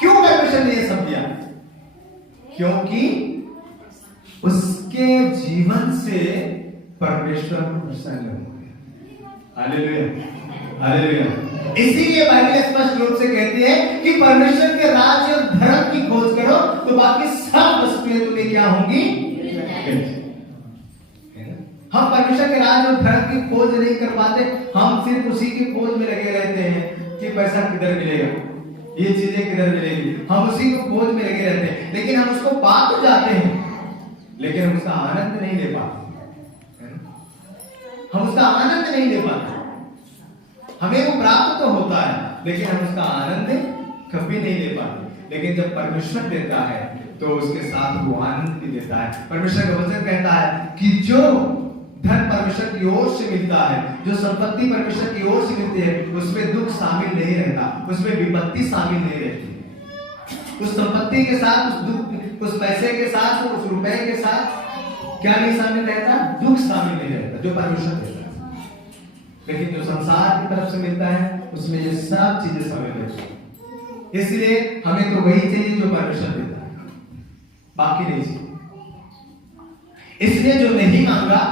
क्यों परमेश्वर ने ये सब दिया? क्योंकि उसके जीवन से परमेश्वर प्रसन्न हो गया। Hallelujah, hallelujah. इसीलिए बाइबल स्पष्ट रूप से कहती है कि परमेश्वर के राज्य और धर्म की खोज करो तो बाकी सब वस्तुएं तुम्हें क्या होंगी? हम परमेश्वर के राज्य और धर्म की खोज नहीं कर पाते। हम सिर्फ उसी की खोज में लगे रहते हैं कि पैसा किधर मिलेगा, ये चीजें किधर मिलेगी। हम उसी को खोज में लगे रहते हैं, लेकिन हम उसको पा तो जाते हैं, लेकिन हम उसका आनंद नहीं ले पाते। हम उसका आनंद नहीं ले पाते। हमें वो प्राप्त तो होता है, लेकिन हम उसका आनंद कभी नहीं ले पाते। लेकिन जब परमेश्वर देता है तो उसके साथ वो आनंद भी देता है। परमेश्वर का वचन कहता है कि जो धन परमेश्वर की ओर से मिलता है, जो संपत्ति परमेश्वर की ओर से मिलती है, उसमें दुख शामिल नहीं रहता, उसमें विपत्ति शामिल नहीं रहती। उस संपत्ति के साथ, उस दुख, उस पैसे के साथ, उस रुपए के साथ क्या नहीं शामिल रहता? दुख शामिल नहीं रहता, जो परमेश्वर देता है। लेकिन जो संसार की तरफ से मिलता है उसमें ये सब चीजें शामिल रहती है। इसलिए हमें तो वही चाहिए जो परमेश्वर देता है, बाकी नहीं चाहिए। इसलिए जो नहीं मांगा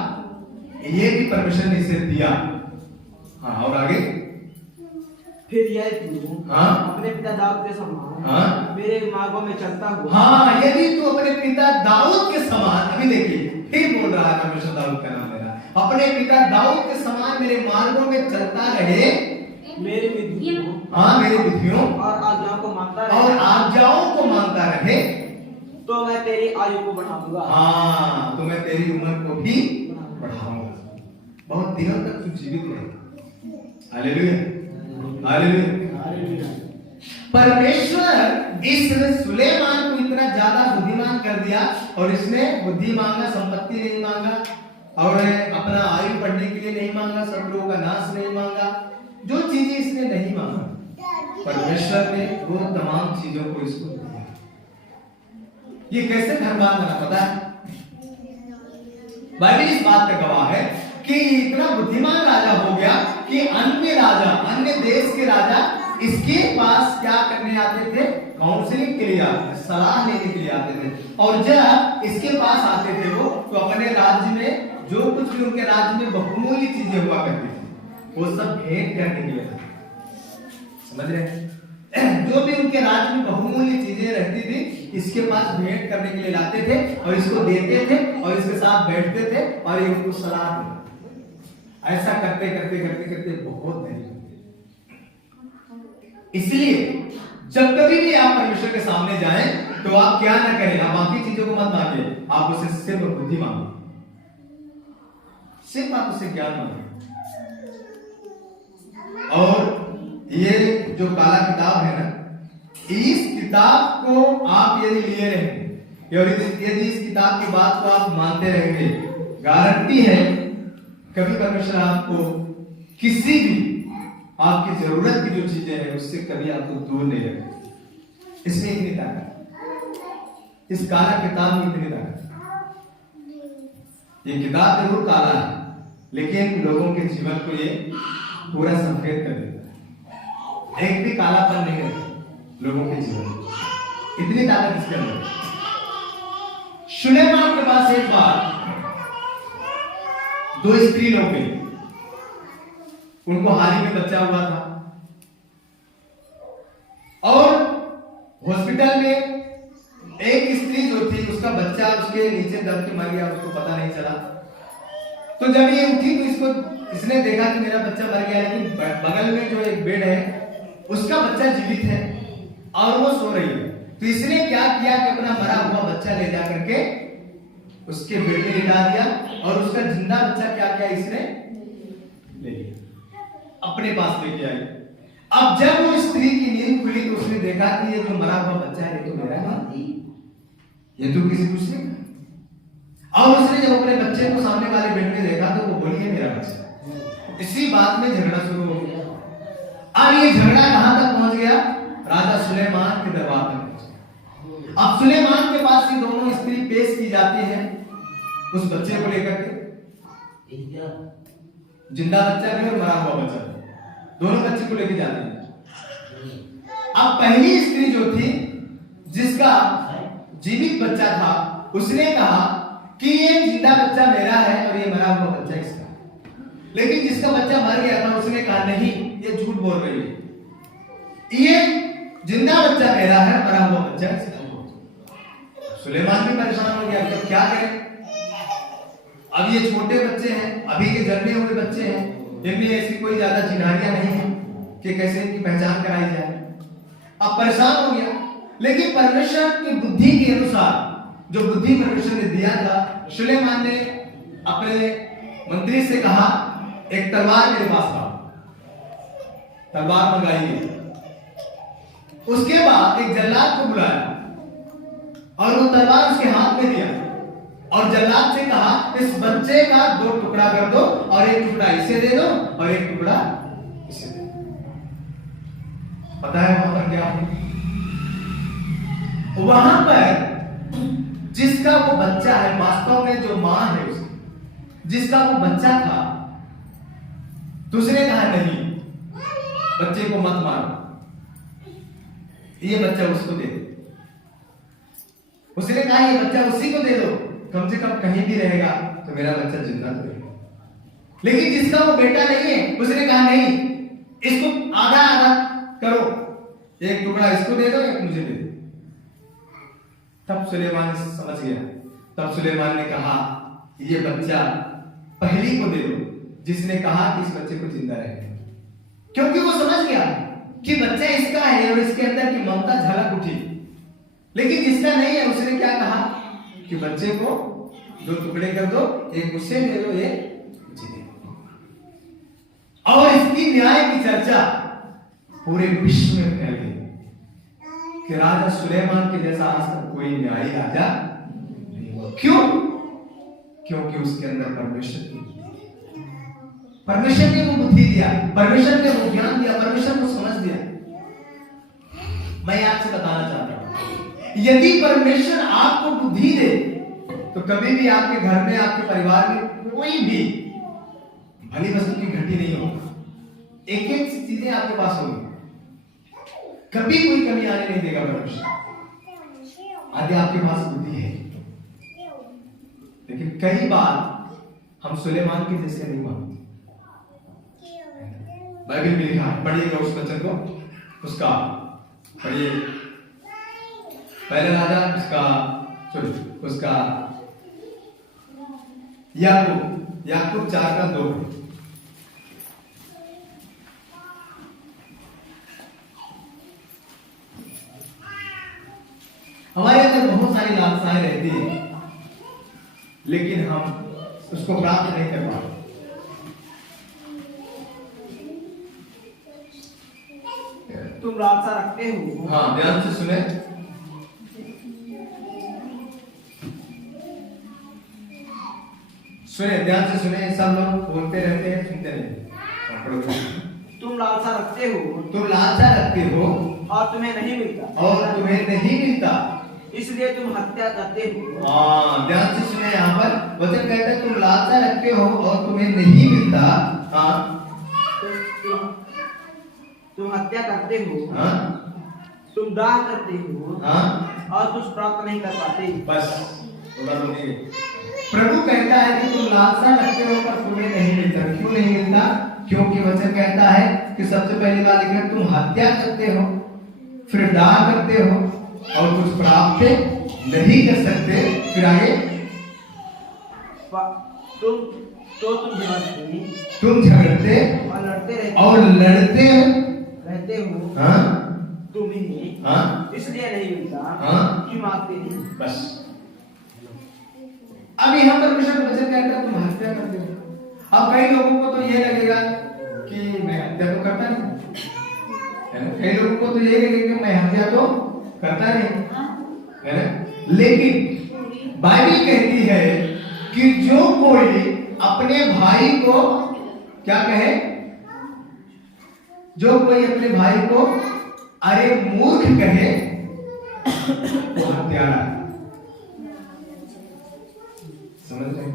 ये भी परमेश्वर ने इसे दिया। हाँ, और आगे फिर यह तू अपने पिता दाऊद के समान मेरे मार्गों में चलता हुआ। हाँ, यदि तू अपने पिता दाऊद के समान, अभी देखिए फिर बोल रहा है परमेश्वर, दाऊद का नाम ले रहा है, अपने पिता दाऊद के समान मेरे मार्गों में चलता रहे, मेरे विधियों, मेरे विधियों और आज्ञाओं को मानता रहे, और आज्ञाओं को मानता रहे, तो मैं तेरी आयु को बढ़ाऊंगा। हाँ, तो मैं तेरी उम्र को भी बढ़ाऊंगा, बहुत दिनों तक तू जीवित रहेगा। Hallelujah, hallelujah. परमेश्वर इसने सुलेमान को इतना ज्यादा बुद्धिमान कर दिया, और इसने बुद्धि मांगा, संपत्ति नहीं मांगा, और अपना आयु बढ़ने के लिए नहीं मांगा, शत्रुओं का नाश नहीं मांगा। जो चीजें इसने नहीं मांगा, परमेश्वर ने वो तमाम चीजों को इसको दिया। ये कैसे धनवान बना पता है? बाइबल इस बात का गवाह है कि इतना बुद्धिमान राजा हो गया कि अन्य राजा, अन्य देश के राजा इसके पास क्या करने आते थे? काउंसलिंग के लिए आते, सलाह लेने के लिए आते थे। और जब इसके पास आते थे वो, तो अपने राज्य में जो कुछ भी उनके राज्य में बहुमूल्य चीजें हुआ करती थी, वो सब भेंट करने के लिए आते। समझ रहे हैं? जो भी उनके राज्य में बहुमूल्य चीजें रहती थी, इसके पास भेंट करने के लिए लाते थे और इसको देते थे और इसके साथ बैठते थे और ये उनको सलाह देते। ऐसा करते करते करते करते बहुत देर। इसलिए जब कभी भी आप परमेश्वर के सामने जाएं तो आप क्या ना करें, आप बाकी चीजों को मत मांगे, आप उसे सिर्फ बुद्धि मांगे, सिर्फ आप उसे ज्ञान मांगे। और ये जो काला किताब है ना, इस किताब को आप यदि लिए रहेंगे और यदि इस किताब की बात को आप मानते रहेंगे, गारंटी है कभी परमेश्वर आपको किसी भी आपकी जरूरत की जो चीजें हैं उससे कभी आपको दूर नहीं रखेगा। इसमें इतनी ताकत, इस काला किताब में इतनी ताकत। ये किताब जरूर काला है, लेकिन लोगों के जीवन को ये पूरा सफेद कर देता है। एक भी कालापन नहीं रहता लोगों के जीवन में, इतनी ताकत इसके अंदर। सुलेमान के पास एक बार दो स्त्री लोग मिली, उनको हाल ही में बच्चा हुआ था, और बच्चा उसके नीचे दब के मर गया, उसको पता नहीं चला। तो जब ये उठी तो इसने देखा कि मेरा बच्चा मर गया, लेकिन बगल में जो एक बेड है उसका बच्चा जीवित है और वो सो रही है। तो इसने क्या किया कि अपना मरा हुआ बच्चा ले जा करके उसके बेड में लिटा दिया और उसका जिंदा बच्चा क्या किया, इसने ले लिया, अपने पास लेके आई। अब जब वो स्त्री की नींद खुली तो उसने देखा कि ये जो मरा हुआ बच्चा है ये तो मेरा नहीं, ये तो किसी दूसरे का। और उसने जब अपने बच्चे को सामने वाले बेड में देखा तो वो बोली, मेरा बच्चा। इसी बात में झगड़ा शुरू हो गया। अब ये झगड़ा कहां तक पहुंच गया, राजा सुलेमान के दरबार तक पहुंच गया। अब सुलेमान के पास ये दोनों स्त्री पेश की जाती है उस बच्चे को लेकर के, जिंदा बच्चा भी और मरा हुआ बच्चा भी, दोनों बच्चे को लेकर जाते हैं। अब पहली स्त्री जो थी जिसका जीवित बच्चा था, उसने कहा कि ये जिंदा बच्चा मेरा है और ये मरा हुआ बच्चा इसका। लेकिन जिसका बच्चा मर गया था उसने कहा नहीं, ये झूठ बोल रही है, ये जिंदा बच्चा मेरा है, मरा हुआ बच्चा इसका। सुलेमान भी परेशान हो गया, तो क्या करें। अब ये छोटे बच्चे हैं, अभी के जन्मे हुए बच्चे हैं, इनमें ऐसी कोई ज्यादा चिन्हारियां नहीं है कि कैसे इनकी पहचान कराई जाए। अब परेशान हो गया, लेकिन परमेश्वर की बुद्धि के अनुसार, जो बुद्धि परमेश्वर ने दिया था, सुलेमान ने अपने मंत्री से कहा एक तलवार मेरे पास था, तलवार मंगाई। उसके बाद एक जल्लाद को बुलाया और वो तलवार उसके हाथ में दिया और जल्लाद से कहा इस बच्चे का 2 टुकड़ा कर दो और एक टुकड़ा इसे दे दो और एक टुकड़ा इसे दे दो। पता है वहां पर क्या हुआ? वहां पर जिसका वो बच्चा है, वास्तव में जो मां है उसकी, जिसका वो बच्चा था, तो उसने कहा नहीं, बच्चे को मत मारो, ये बच्चा उसको दे दो। उसने कहा ये बच्चा उसी को दे दो, कम से कम कहीं भी रहेगा तो मेरा बच्चा जिंदा तो रहेगा। लेकिन जिसका वो बेटा नहीं है, उसने कहा नहीं, इसको आधा आधा करो, एक टुकड़ा इसको दे दो, एक मुझे दे दो। तब सुलेमान समझ गया। तब सुलेमान ने कहा ये बच्चा पहली को दे दो जिसने कहा कि इस बच्चे को जिंदा रहेगा, क्योंकि वो समझ गया कि बच्चा इसका है और इसके अंदर की ममता झलक उठी। लेकिन जिसका नहीं है उसने क्या कहा कि बच्चे को 2 टुकड़े कर दो, एक उसे दे दो, एक मुझे दे दो। और इसकी न्याय की चर्चा पूरे विश्व में फैल गई कि राजा सुलेमान के जैसा आज तक कोई न्यायी राजा नहीं हुआ। क्यों? क्योंकि उसके अंदर परमेश्वर ने वो बुद्धि दिया, परमेश्वर ने वो ज्ञान दिया, परमेश्वर को समझ दिया। मैं आपसे बताना चाहता हूं, यदि परमेश्वर आपको बुद्धि दे तो कभी भी आपके घर में, आपके परिवार में कोई भी भली वस्तु की घटी नहीं होगी। एक एक चीजें आपके पास होंगी, कभी कोई कमी आने नहीं देगा परमेश्वर, आगे आपके पास बुद्धि है। लेकिन कई बार हम सुलेमान के जैसे नहीं मानते। बाइबल में लिखा है, पढ़िएगा उस वचन को, उसका पढ़िए, पहले राजा उसका याकूब 4:2। हमारे अंदर बहुत सारी लालसाएं रहती हैं, लेकिन हम उसको प्राप्त नहीं कर पाते। तुम लालसा रखते हो। हाँ, ध्यान से सुने। सुने, ध्यान से सुने, सब लोग बोलते रहते हैं, सुनते नहीं। तुम लालसा रखते हो, तुम लालसा रखते हो और तुम्हें नहीं मिलता, और तुम्हें नहीं मिलता, इसलिए तुम हत्या करते हो। हाँ, ध्यान से सुने, यहाँ पर वचन कहता है तुम लालसा रखते हो और तुम्हें नहीं मिलता। हाँ, तुम हत्या करते हो। हाँ, तुम दाह करते हो। हाँ, और कुछ प्राप्त नहीं कर पाते। बस प्रभु कहता है कि तुम लालसा रखते हो पर तुम्हें नहीं मिलता। क्यों नहीं मिलता? क्योंकि वचन कहता है कि सबसे पहली बात लिखा, तुम हत्या करते हो, फिर दाह करते हो और कुछ प्राप्त नहीं कर सकते। फिर आगे तुम झगड़ते और लड़ते रहते हो। हाँ तुम ही हाँ इसलिए नहीं मिलता हाँ कि मांगते नहीं। बस अब यहाँ पर परमेश्वर का वचन कहता है तुम हत्या करते हो। अब कई लोगों को तो ये लगेगा कि मैं हत्या तो करता नहीं, है ना। कई लोगों को तो ये लगेगा कि मैं हत्या तो करता नहीं, है ना। लेकिन बाइबल कहती है कि जो कोई अपने भाई को क्या कहे, जो कोई अपने भाई को अरे मूर्ख कहे वो हत्यारा है। समझ रहे?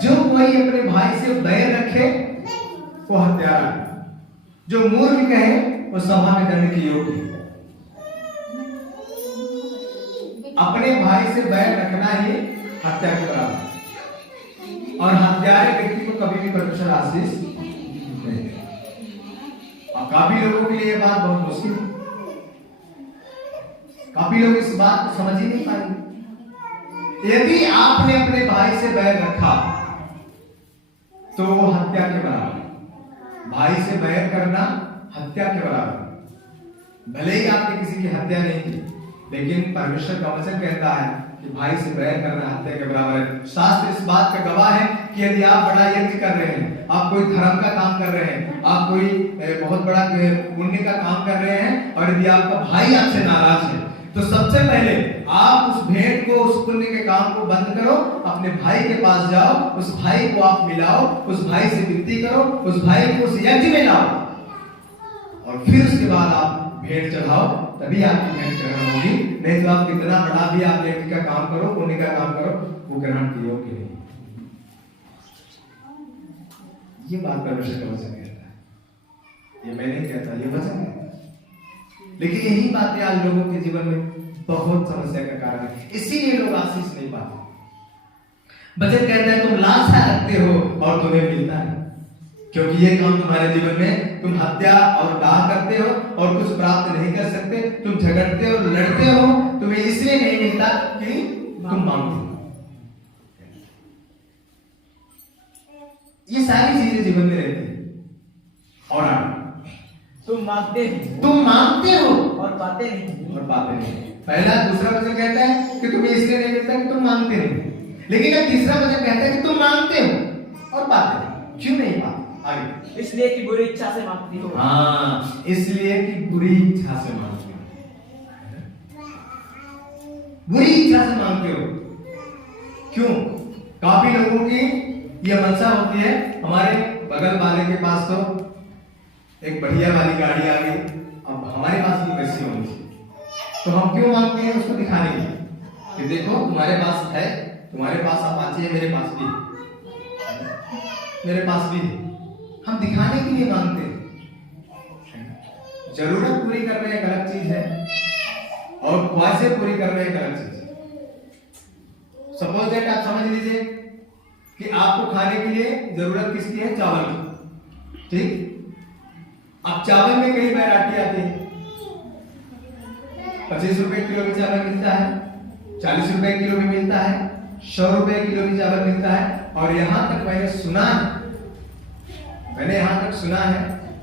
जो कोई अपने भाई से बैर रखे वो हत्यारा है। जो मूर्ख कहे वो सभा में दंड के योग्य है। अपने भाई से बैर रखना ही हत्या के बराबर है। और हत्यारे व्यक्ति को कभी भी परमेश्वर आशीष नहीं देगा। और काफी लोगों के लिए ये बात बहुत मुश्किल है। काफी लोग इस बात को समझ ही नहीं पाएंगे। यदि आपने अपने भाई से बैर रखा तो वो हत्या के बराबर है। भाई से बैर करना हत्या के बराबर है। भले ही आपने किसी की हत्या नहीं की, लेकिन परमेश्वर का वचन कहता है कि भाई से बैर करना हत्या के बराबर है। शास्त्र इस बात का गवाह है कि यदि आप बड़ा यज्ञ कर रहे हैं, आप कोई धर्म का काम कर रहे हैं, आप कोई बहुत बड़ा पुण्य का काम कर रहे हैं, और यदि आपका भाई आपसे नाराज है, तो सबसे पहले आप उस भेंट को, उस पुण्य के काम को बंद करो, अपने भाई के पास जाओ, उस भाई को आप मिलाओ, उस भाई से विनती करो, उस भाई को उस यज्ञ में लाओ, और फिर उसके बाद आप भेंट चढ़ाओ, तभी आपकी भेंट ग्रहण होगी। नहीं तो आप कितना बड़ा भी आप यज्ञ का काम करो, पुण्य का काम करो, वो ग्रहण के योग्य नहीं। ये बात परमेश्वर का वचन कहता है, ये मैं नहीं कहता, ये वचन है। लेकिन यही बातें आज लोगों के जीवन में बहुत समस्या का कारण है, इसीलिए लोग आशीष नहीं पाते। वचन कहता है तुम लालसा रखते हो और तुम्हें मिलता नहीं, क्योंकि ये काम तुम्हारे जीवन में तुम हत्या और दाह करते हो और कुछ प्राप्त नहीं कर सकते। तुम झगड़ते हो, लड़ते हो, तुम्हें इसलिए नहीं मिलता कि तुम मांगते हो। ये सारी चीजें जीवन में रहती है। और तुम मांगते हो और पाते नहीं। पहला दूसरा वचन कहता है कि तुम्हें इसलिए नहीं मिलता कि तुम मांगते नहीं, लेकिन अब तीसरा वचन कहता है कि तुम मांगते हो और पाते नहीं। क्यों नहीं पाते? आगे इसलिए कि बुरी इच्छा से मांगती हो। हाँ, इसलिए कि बुरी इच्छा से मांगते हो। बुरी इच्छा से मांगते हो। क्यों? काफी लोगों की ये मनसा होती है, हमारे बगल वाले के पास तो एक बढ़िया वाली गाड़ी आ गई, अब हमारे पास भी वैसी होनी चाहिए। तो हम क्यों मांगते हैं? उसको दिखाने के लिए कि देखो तुम्हारे पास है, तुम्हारे पास अपाची है, मेरे पास भी है। हम दिखाने के लिए मांगते हैं। जरूरत पूरी करना एक अलग चीज है और ख्वाहिशें पूरी करना एक अलग चीज है। सपोज दैट आप समझ लीजिए कि आपको खाने के लिए जरूरत किसकी है? चावल की। ठीक, अब चावल में कई वैरायटी आती है। 25 रुपए किलो भी चावल मिलता है, 40 रुपए किलो भी मिलता है, 100 रुपए किलो भी चावल मिलता है। और यहां तक मैंने यहां तक सुना है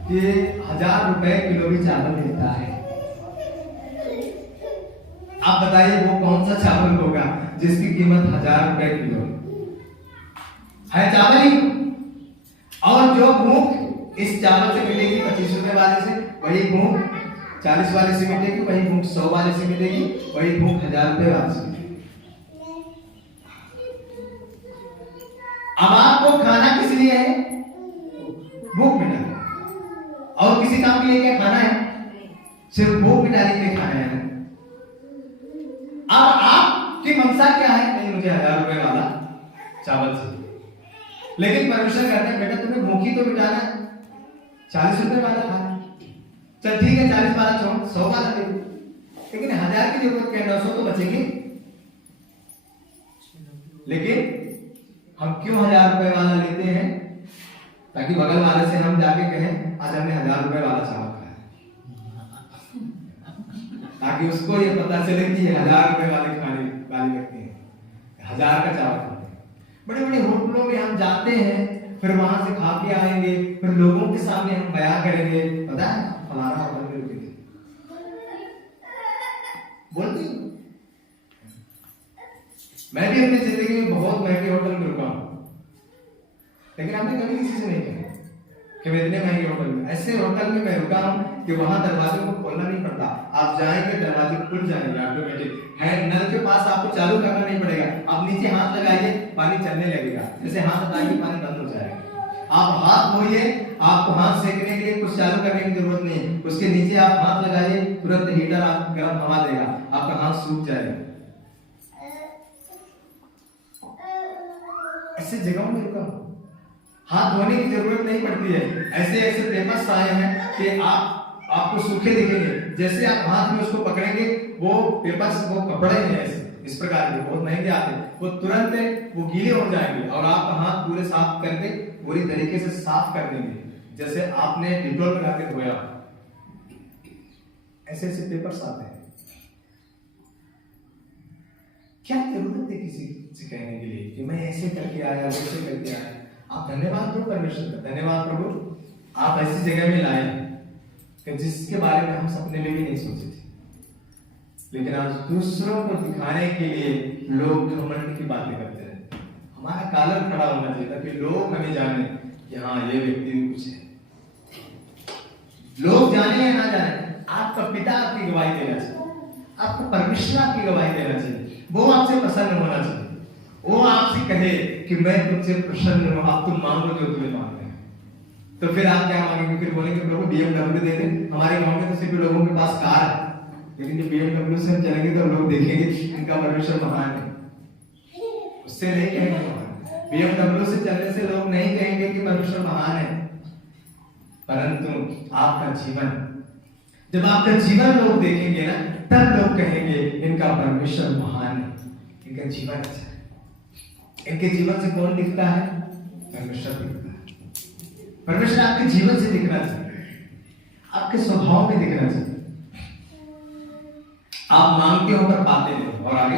कि 1000 रुपए किलो भी चावल मिलता है। आप बताइए वो कौन सा चावल होगा जिसकी कीमत 1000 रुपए किलो है? चावल ही। और जो भूख इस चावल से मिलेगी 25 रुपए वाले से, वही भूख 40 वाले से मिलेगी, वही भूख 100 वाले से मिलेगी, वही भूख 1000 रुपए वाले से मिलेगी। अब आपको खाना किस लिए है? भूख मिटाने। और किसी काम के लिए क्या खाना है? सिर्फ भूख मिटाने के लिए खाना है। अब आपकी मनसा क्या है? नहीं, मुझे 1000 रुपए वाला चावल चाहिए। लेकिन परमेश्वर कहते हैं बेटा तुम्हें भूख ही तो मिटाना है, 40 रुपए वाला खाना। चल ठीक है, 40 वाला छोड़, 100 वाला दे दो। लेकिन 1000 की जरूरत क्या? 900 तो बचेंगे। लेकिन हम क्यों 1000 रुपए वाला लेते हैं? ताकि बगल वाले से हम जाके कहें आज हमने 1000 रुपए वाला चावल खाया, ताकि उसको ये पता चले कि 1000 रुपए वाले खाने 1000 का चावल खाते हैं। बड़े बड़े होटलों में हम जाते हैं, फिर वहां से खा के आएंगे, फिर लोगों के सामने हम बयां करेंगे, पता है फलाना होटल में रुके थे, बोलती हूँ। मैं भी अपनी जिंदगी में बहुत महंगे होटल में रुका हूं, लेकिन आपने कभी किसी से नहीं कहा कि मैं इतने महंगे होटल में, ऐसे होटल में मैं रुका हूं कि वहां दरवाजे को खोलना नहीं पड़ता, आप जाएंगे दरवाजे खुल जाएंगे ऑटोमेटिक, है नल के पास आपको चालू करना नहीं पड़ेगा, आप नीचे हाथ लगाइए पानी चलने लगेगा, जैसे हाथ हटाएंगे पानी बंद हो जाएगा। आप हाथ धोइए, आपको हाथ सेकने के लिए कुछ चालू करने की जरूरत नहीं है, उसके नीचे आप हाथ लगाइए, तुरंत हीटर आप गर्म हवा देगा, आपका हाथ सूख जाएगा। ऐसे जगहों में रुका, हाथ धोने की जरूरत नहीं पड़ती है। ऐसे ऐसे पेपर्स आए हैं कि आपको सूखे दिखेंगे, जैसे आप हाथ में उसको पकड़ेंगे वो पेपर्स, वो कपड़े हैं ऐसे इस प्रकार के बहुत महंगे आते हैं, वो तुरंत वो गीले हो जाएंगे और आपका हाथ पूरे साफ करके पूरी तरीके से साफ कर देंगे, जैसे आपने डिटॉल लगा के धोया। ऐसे ऐसे पेपर्स आते हैं। क्या जरूरत है किसी से कहने के लिए कि मैं ऐसे करके आया, वैसे करके आया? आप धन्यवाद दो परमेश्वर का, धन्यवाद प्रभु आप ऐसी जगह में लाए कि जिसके बारे में हम सपने में भी नहीं सोचे थे, लेकिन आज दूसरों को दिखाने के लिए लोग घमंड की बातें करते रहते हैं। हमारा कॉलर खड़ा होना चाहिए ताकि लोग हमें जाने कि हाँ ये व्यक्ति भी कुछ है। लोग जाने या ना जाने, आपका पिता आपकी गवाही देना चाहिए, आपको परमेश्वर आपकी गवाही देना चाहिए, वो आपसे प्रसन्न होना चाहिए, वो आपसे कहे कि मैं तुमसे प्रसन्न हूं, आप तुम मांगो जो तुम्हें मांगना है। तो फिर आप क्या मांगेंगे? फिर बोलेंगे प्रभु BMW दे दे। हमारे गांव में तो सिर्फ लोगों के पास कार है, लेकिन जब BMW से हम चलेंगे तो लोग देखेंगे इनका परमेश्वर महान है, उससे नहीं कहेंगे महान। BMW से चलने से लोग नहीं कहेंगे कि परमेश्वर महान है, परंतु आपका जीवन, जब आपका जीवन लोग देखेंगे ना, तब लोग कहेंगे इनका परमेश्वर महान है, इनका जीवन अच्छा है। इनके जीवन से कौन दिखता है? परमेश्वर दिखता है। परमेश्वर आपके जीवन से दिखना चाहिए, आपके स्वभाव में दिखना चाहिए। आप मांगते हो पर पाते नहीं। और आगे,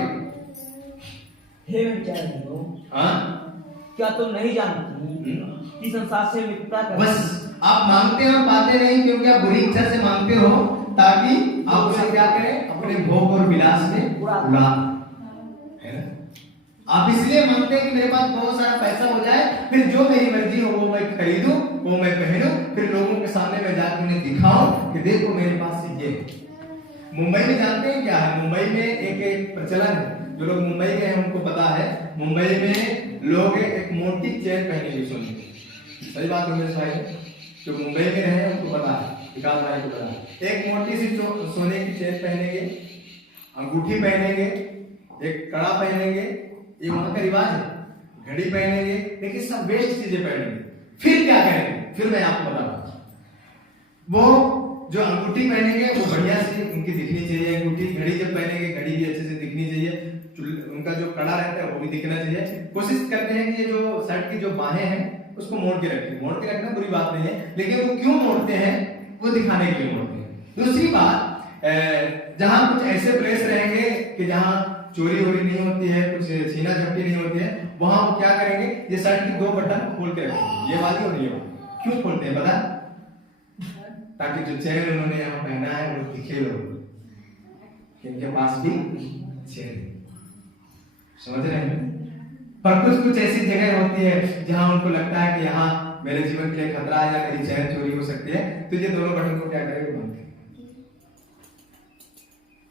हे विचारियों, क्या तुम नहीं जानती कि संसार से मित्रता कर, बस आप मांगते हो और पाते नहीं क्योंकि आप बुरी इच्छा से मांगते हो ताकि आप उसे क्या करें? अपने भोग और विलास में उड़ा, है ना? आप इसलिए मांगते हैं कि मेरे पास बहुत सारा पैसा हो जाए, फिर जो मेरी मर्जी हो वो मैं खरीदूं, वो मैं पहनूं, फिर लोगों के सामने मैं जाकर उन्हें दिखाऊं कि देखो मेरे पास ये है। मुंबई में जानते हैं क्या है? मुंबई में एक प्रचलन है, जो लोग मुंबई गए हैं उनको पता है। मुंबई में लोग एक मोटी चेन पहने सोने की, सही बात है मेरे भाई, जो मुंबई में रहे उनको पता है, विकास भाई को पता है। एक मोटी सी सोने की चेन पहनेंगे, अंगूठी पहनेंगे, एक कड़ा पहनेंगे, ये वहां का रिवाज है। घड़ी पहनेंगे, लेकिन सब वेस्ट चीजें पहनेंगे। फिर क्या करेंगे? फिर मैं आपको बताऊंगा। वो जो अंगूठी पहनेंगे वो बढ़िया सी उनकी दिखनी चाहिए अंगूठी, घड़ी जब पहनेंगे घड़ी भी अच्छे से दिखनी चाहिए, उनका जो कड़ा रहता है वो भी दिखना चाहिए। कोशिश करते हैं कि ये जो शर्ट की जो बाहें हैं उसको मोड़ के रखें। मोड़ के रखना बुरी बात नहीं है, लेकिन वो क्यों मोड़ते हैं? वो दिखाने के लिए मोड़ते हैं। दूसरी बात, जहां कुछ ऐसे प्लेस रहेंगे कि जहां चोरी वोरी नहीं होती है, कुछ छीना झपटी नहीं होती है, वहां वो क्या करेंगे? ये शर्ट की 2 बटन खोल के रखेंगे, ये वाली और ये वाली। क्यों खोलते हैं पता? ताकि जो चेन उन्होंने यहाँ पहना है वो दिखे लोग, इनके पास भी चेन। समझ रहे हैं? पर कुछ ऐसी जगह होती है जहां उनको लगता है कि यहाँ मेरे जीवन के लिए खतरा है या मेरी चैन चोरी हो सकती है, तो ये दोनों बटन को क्या करेंगे? बंद करेंगे।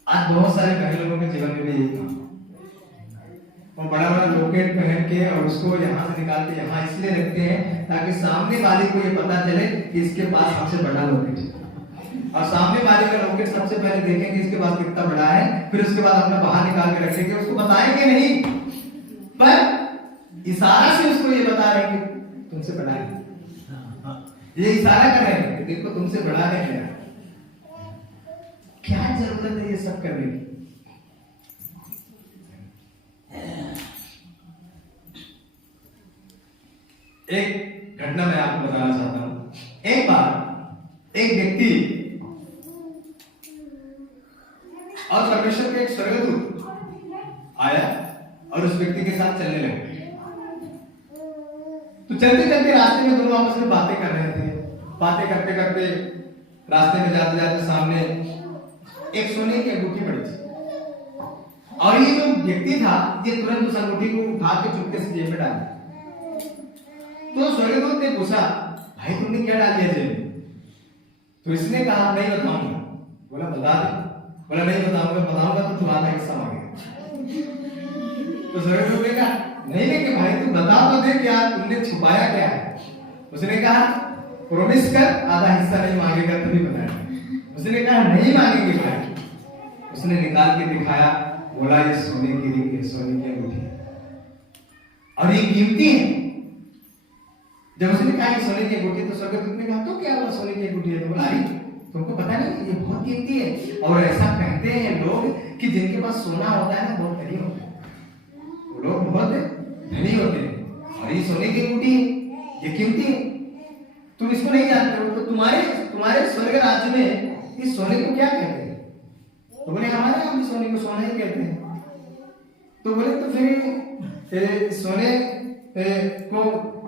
आज बहुत सारे बहन लोगों के जीवन में भी यही था, वो बड़ा बड़ा लॉकेट पहन के और उसको यहाँ से निकाल के यहाँ इसलिए रखते हैं ताकि सामने वाले को ये पता चले कि इसके पास सबसे बड़ा लॉकेट है, और सामने वाले का लॉकेट सबसे पहले देखेंगे इसके पास कितना बड़ा है, फिर उसके बाद अपना बाहर निकाल के रखेंगे। उसको बताएंगे नहीं, पर इशारा से उसको ये बता रहे हैं कि तुमसे बड़ा है, ये इशारा कर रहे हैं कि देखो तुमसे बड़ा है मेरा। क्या जरूरत है ये सब करने की? एक घटना मैं आपको बताना चाहता हूं। एक बार एक व्यक्ति और परमेश्वर का एक स्वर्गदूत आया और उस व्यक्ति के साथ चलने लगे। तो चलते चलते रास्ते में दोनों आपस में बातें कर रहे थे। बातें करते करते रास्ते में जाते जाते सामने एक सोने की अंगूठी पड़ी थी, और ये जो व्यक्ति था ये तुरंत उस अंगूठी को उठा के चुपके से जेब में डाल दिया। तो स्वर्गदूत ने पूछा, भाई तुमने क्या डाल दिया जेब में? तो इसने कहा, नहीं बताऊंगा। बोला बता दे। बोला नहीं बताऊंगा, बताऊंगा तो तू आधा हिस्सा मांगेगा। तो स्वर्गदूत ने कहा, नहीं लेकिन भाई तू बता तो दे क्या तुमने छुपाया क्या है। उसने कहा, प्रॉमिस कर आधा हिस्सा नहीं मांगेगा तभी बताएगा। उसने कहा नहीं मांगेंगे भाई। उसने निकाल के दिखाया, बोला ये सोने की रिंग है, सोने की अंगूठी और ये कीमती है। जब उसने कहा कि सोने की अंगूठी, तो स्वर्गदूत ने कहा तो क्या हुआ, सोने की अंगूठी है? तो बोला तुमको पता नहीं ये बहुत कीमती है, और ऐसा कहते हैं लोग कि जिनके पास सोना होता है ना बहुत धनी होते हैं, वो लोग बहुत धनी होते हैं, और ये सोने की अंगूठी है, ये कीमती है, तुम इसको नहीं जानते हो। तो तुम्हारे स्वर्ग राज्य में इस सोने को क्या कहते हैं? तो बोले हमारे यहाँ भी सोने को सोना ही कहते हैं। तो बोले तो फिर सोने को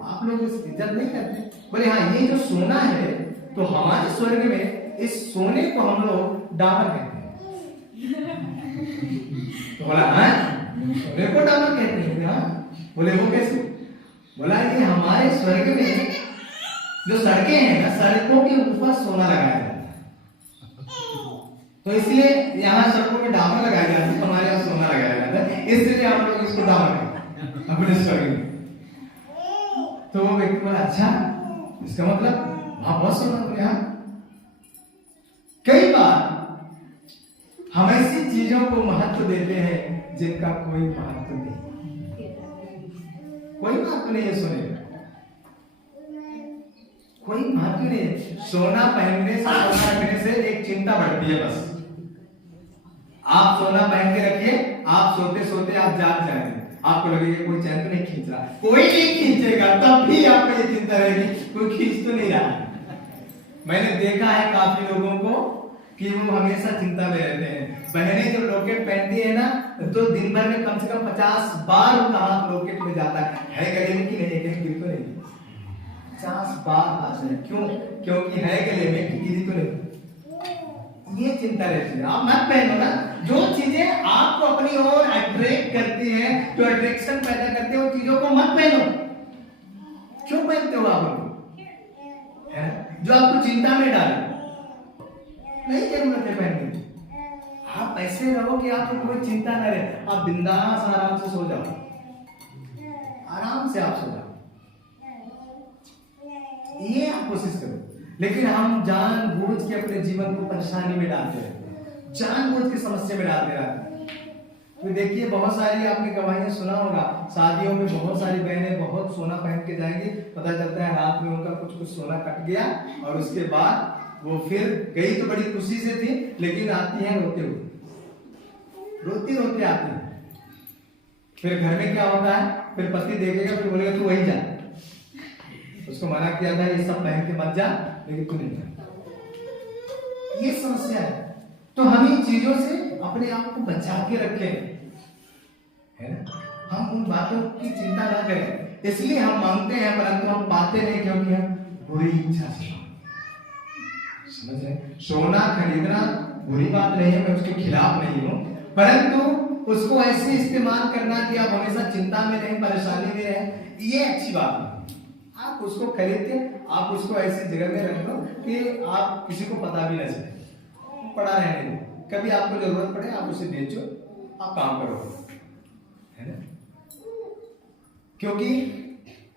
आप लोग इज्जत नहीं करते? बोले हाँ, ये जो सोना है तो हमारे स्वर्ग में इस सोने को हम लोग डामर कहते हैं। तो बोला हाँ, सोने को डामर कहते हैं? हाँ। बोले वो कैसे? बोला ये हमारे स्वर्ग में जो सड़कें हैं ना, सड़कों के ऊपर सोना लगाया जाता है, तो इसलिए यहाँ सड़कों में डामर लगाया जाता है, हमारे यहाँ सोना लगाया जाता है, इसलिए हम लोग इसको डामर कहते हैं अपने स्वर्ग में। तो वो व्यक्ति बोला अच्छा, इसका मतलब वहां बहुत सोना है। यहाँ कई बार हम ऐसी चीजों को महत्व देते हैं जिनका कोई महत्व नहीं, कोई महत्व नहीं है सोने का, कोई महत्व नहीं है। सोना पहनने से, सोना रखने से एक चिंता बढ़ती है बस। आप सोना पहन के रखिए, आप सोते सोते आप जाग जाएंगे, आपको लगेगा कोई चैन तो नहीं खींच रहा, कोई नहीं खींचेगा, तब भी आपको ये चिंता रहेगी कोई खींच तो नहीं रहा। मैंने देखा है काफी लोगों को कि वो हमेशा चिंता में रहते हैं। बहनें जब लॉकेट पहनती है ना, तो दिन भर में कम से कम 50 बार उनका हाथ लॉकेट में जाता है गले में कि नहीं, कहीं गिर तो नहीं, 50 बार हाथ में। क्यों? क्योंकि है गले में कि गिरी तो नहीं, ये चिंता रहती है। आप मत पहनो ना, जो चीजें आपको अपनी ओर अट्रैक्ट करती हैं, जो अट्रैक्शन पैदा करती है, उन चीजों को मत पहनो। क्यों पहनते हो आप उनको? जो आपको चिंता में डाले, नहीं जरूरत है पहनने की। आप ऐसे रहो कि आपको कोई चिंता न रहे, आप बिंदास आराम से सो जाओ, आराम से आप सो जाओ, ये आप कोशिश करो। लेकिन हम जानबूझ के अपने जीवन को परेशानी में डालते रहते हैं, जानबूझ के समस्या में डालते रहते हैं। तो देखिए बहुत सारी आपने गवाहियां सुना होगा, शादियों में बहुत सारी बहनें बहुत सोना पहन के जाएंगी, पता चलता है रात में उनका कुछ सोना कट गया, और उसके बाद वो फिर गई तो बड़ी खुशी से थी, लेकिन आती है रोते हुए, रोती रोते आती है। फिर घर में क्या होता है, फिर पति देखेगा, फिर बोलेगा तू वही जा, उसको मना किया था ये सब पहन के मत जा, लेकिन तू नहीं जा। ये समस्या है। तो हम इन चीजों से अपने आप को बचा के रखें, है ना, हम उन बातों की चिंता ना करें। इसलिए हम मांगते हैं परंतु हम पाते नहीं, क्योंकि हम बुरी इच्छा से। समझ रहे? सोना खरीदना बुरी बात नहीं है, मैं उसके खिलाफ नहीं हूं, परंतु उसको ऐसे इस्तेमाल करना कि आप हमेशा चिंता में रहें, परेशानी में रहें, ये अच्छी बात नहीं। आप उसको खरीद के आप उसको ऐसी जगह में रख लो कि आप किसी को पता भी ना चले, पड़ा रहने दो, कभी आपको जरूरत पड़े आप उसे बेचो, आप काम करो, है ना। क्योंकि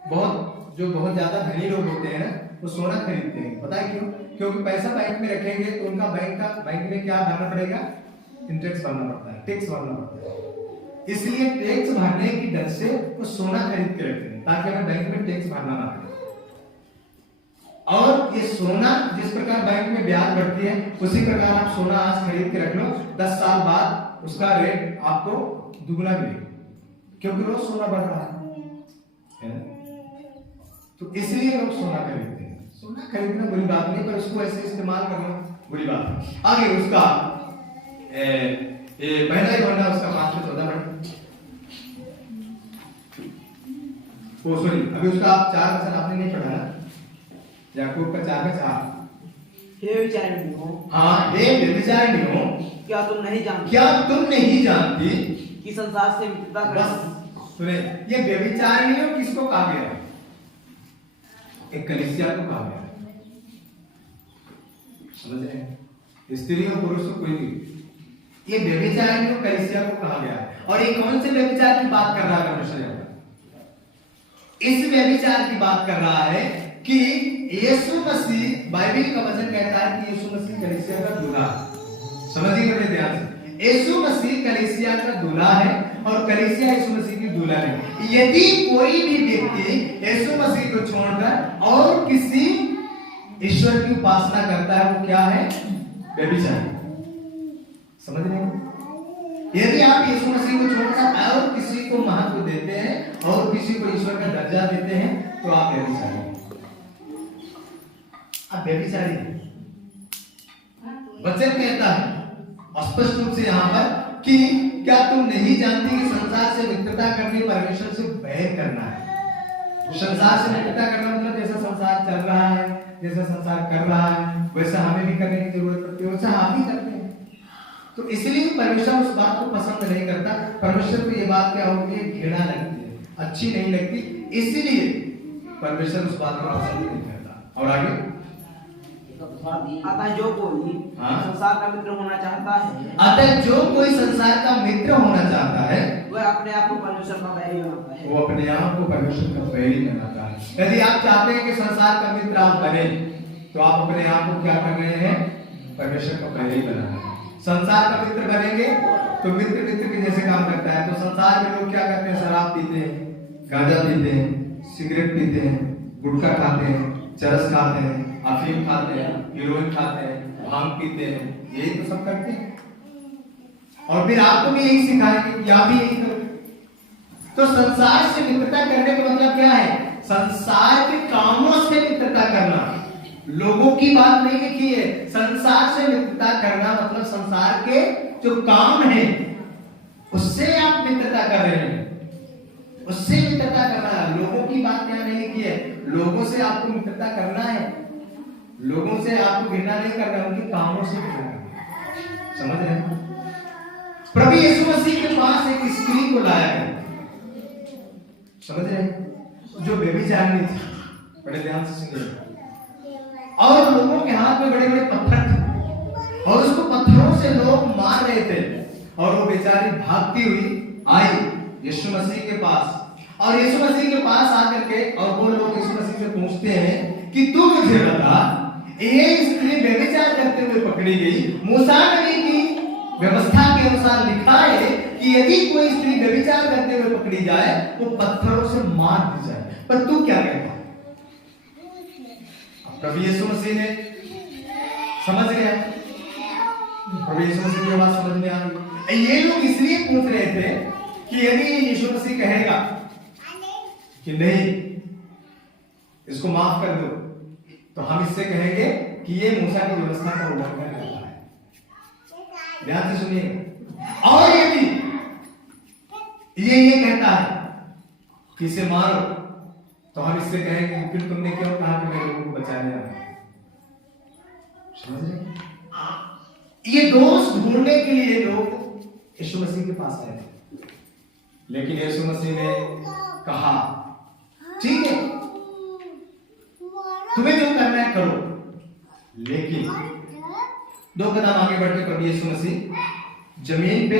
बहुत ज्यादा धनी लोग होते हैं ना, वो सोना खरीदते हैं, पता है क्यों? क्योंकि पैसा बैंक में रखेंगे तो उनका बैंक में क्या भरना पड़ेगा? इंटरेस्ट भरना पड़ता है, टैक्स भरना पड़ता है। इसलिए टैक्स भरने की डर से वो सोना खरीद के रखते हैं, ताकि हमें बैंक में टैक्स भरना ना पड़े। और ये सोना जिस प्रकार बैंक में ब्याज बढ़ती है, उसी प्रकार आप सोना आज खरीद के रख लो, 10 साल बाद उसका रेट आपको दुगना मिलेगा, क्योंकि रोज सोना बढ़ रहा है ना? तो इसलिए लोग सोना खरीदते हैं। सोना खरीदना बुरी बात नहीं, पर उसको ऐसे इस्तेमाल करना बुरी बात है। आगे उसका पहला ही पढ़ना, उसका 5 से 14 पढ़। ओ सॉरी, अभी उसका आप 4 वचन आपने नहीं पढ़ा ना, याकूब का 4 का 4। हे व्यभिचारिणियों, हाँ, हे व्यभिचारिणियों, क्या तुम नहीं जानती, क्या तुम नहीं जानती कि संसार से मित्रता बस करना। सुने, ये व्यभिचारिणियों किसको कहा गया है? एक कलीसिया को कहा गया है, समझ रहे हैं? स्त्री और पुरुष को कोई भी, ये व्यभिचारिणियों कलीसिया को कहा गया है। और ये कौन से व्यभिचार की बात कर रहा है परमेश्वर? इस व्यभिचार की बात कर रहा है कि यीशु मसीह, बाइबल का वचन कहता है कि यीशु मसीह कलीसिया का दूल्हा। समझिए बड़े ध्यान से, यीशु मसीह कलीसिया का दूल्हा है और कलीसिया यीशु मसीह की दूल्हा है। यदि कोई भी व्यक्ति यीशु मसीह को छोड़कर और किसी ईश्वर की उपासना करता है, वो क्या है? व्यभिचारी। समझ रहे हैं? यदि आप यीशु मसीह को छोड़कर और किसी को महत्व देते हैं और किसी को ईश्वर का दर्जा देते हैं, तो आप व्यभिचारी हैं। आप व्यभिचारी हैं। वचन कहता है स्पष्ट रूप से यहाँ पर कि क्या तुम नहीं जानती कि संसार से मित्रता करनी परमेश्वर से बैर करना है। संसार से मित्रता करना मतलब जैसा संसार चल रहा है, जैसा संसार कर रहा है, वैसा हमें भी करने की जरूरत पड़ती है, वैसा आप भी करते हैं। तो इसलिए परमेश्वर उस बात को पसंद नहीं करता। परमेश्वर को ये बात क्या होती है? घृणा लगती है, अच्छी नहीं लगती, इसलिए परमेश्वर उस बात को पसंद नहीं करता। और आगे, अतः जो कोई संसार का मित्र होना चाहता है, अतः जो कोई संसार का मित्र होना चाहता है, वह अपने आप को परमेश्वर का बैरी बनाता है। वो अपने आप को परमेश्वर का बैरी बनाता है। यदि आप चाहते हैं कि संसार का मित्र आप बने, तो आप अपने आप को क्या कर रहे हैं? परमेश्वर का बैरी बना रहे हैं। संसार का मित्र बनेंगे तो मित्र मित्र के जैसे काम करता है। तो संसार में लोग क्या करते हैं? शराब पीते हैं, गांजा पीते हैं, सिगरेट पीते हैं, गुटखा खाते हैं, चरस खाते हैं, अफीम खाते हैं, हीरोइन खाते हैं, भांग पीते हैं, यही तो सब करते हैं। और फिर आपको भी यही सिखाएंगे कि आप भी यही करो। तो संसार से मित्रता करने का मतलब क्या है? संसार के कामों से मित्रता करना। लोगों की बात नहीं लिखी है। संसार से मित्रता करना मतलब संसार के जो काम है उससे आप मित्रता कर रहे हैं, उससे मित्रता करना है। लोगों की बात यहाँ नहीं लिखी है। लोगों से आपको मित्रता करना है, लोगों से आपको घृणा नहीं करना, उनके कामों से घृणा करना। समझ रहे हैं? प्रभु यीशु मसीह के पास एक स्त्री को लाया गया, समझ रहे हैं, जो व्यभिचारिणी थी। बड़े ध्यान से सुनिए। और लोगों के हाथ में बड़े बड़े पत्थर थे और उसको पत्थरों से लोग मार रहे थे। और वो बेचारी भागती हुई आई यीशु मसीह के पास, और यीशु मसीह के पास आकर के, और वो लोग यीशु मसीह से पूछते हैं कि तू मुझे बता, ये स्त्री व्यभिचार करते हुए पकड़ी गई। मूसा नबी की व्यवस्था के अनुसार लिखा है कि यदि कोई स्त्री व्यभिचार करते हुए पकड़ी जाए तो पत्थरों से मार दी जाए, पर तू क्या कहता? प्रभु यीशु मसीह ने समझ गया, प्रभु यीशु मसीह की बात समझ में आ गई। ये लोग इसलिए पूछ रहे थे कि यदि यीशु मसीह कहेगा कि नहीं इसको माफ कर दो, तो हम इससे कहेंगे कि ये मूसा की व्यवस्था का उल्लंघन करता है। ध्यान से सुनिएगा। और यदि ये कहता है कि इसे मारो, तो हम इससे कहेंगे फिर तुमने क्यों कहा कि मैं लोगों को बचाने आया? समझ रहे? ये दोष ढूंढने के लिए लोग यीशु मसीह के पास आए थे, लेकिन यीशु मसीह ने कहा ठीक है, तुम्हें जो करना है करो। लेकिन 2 कदम आगे बढ़कर प्रभु यीशु मसीह जमीन पे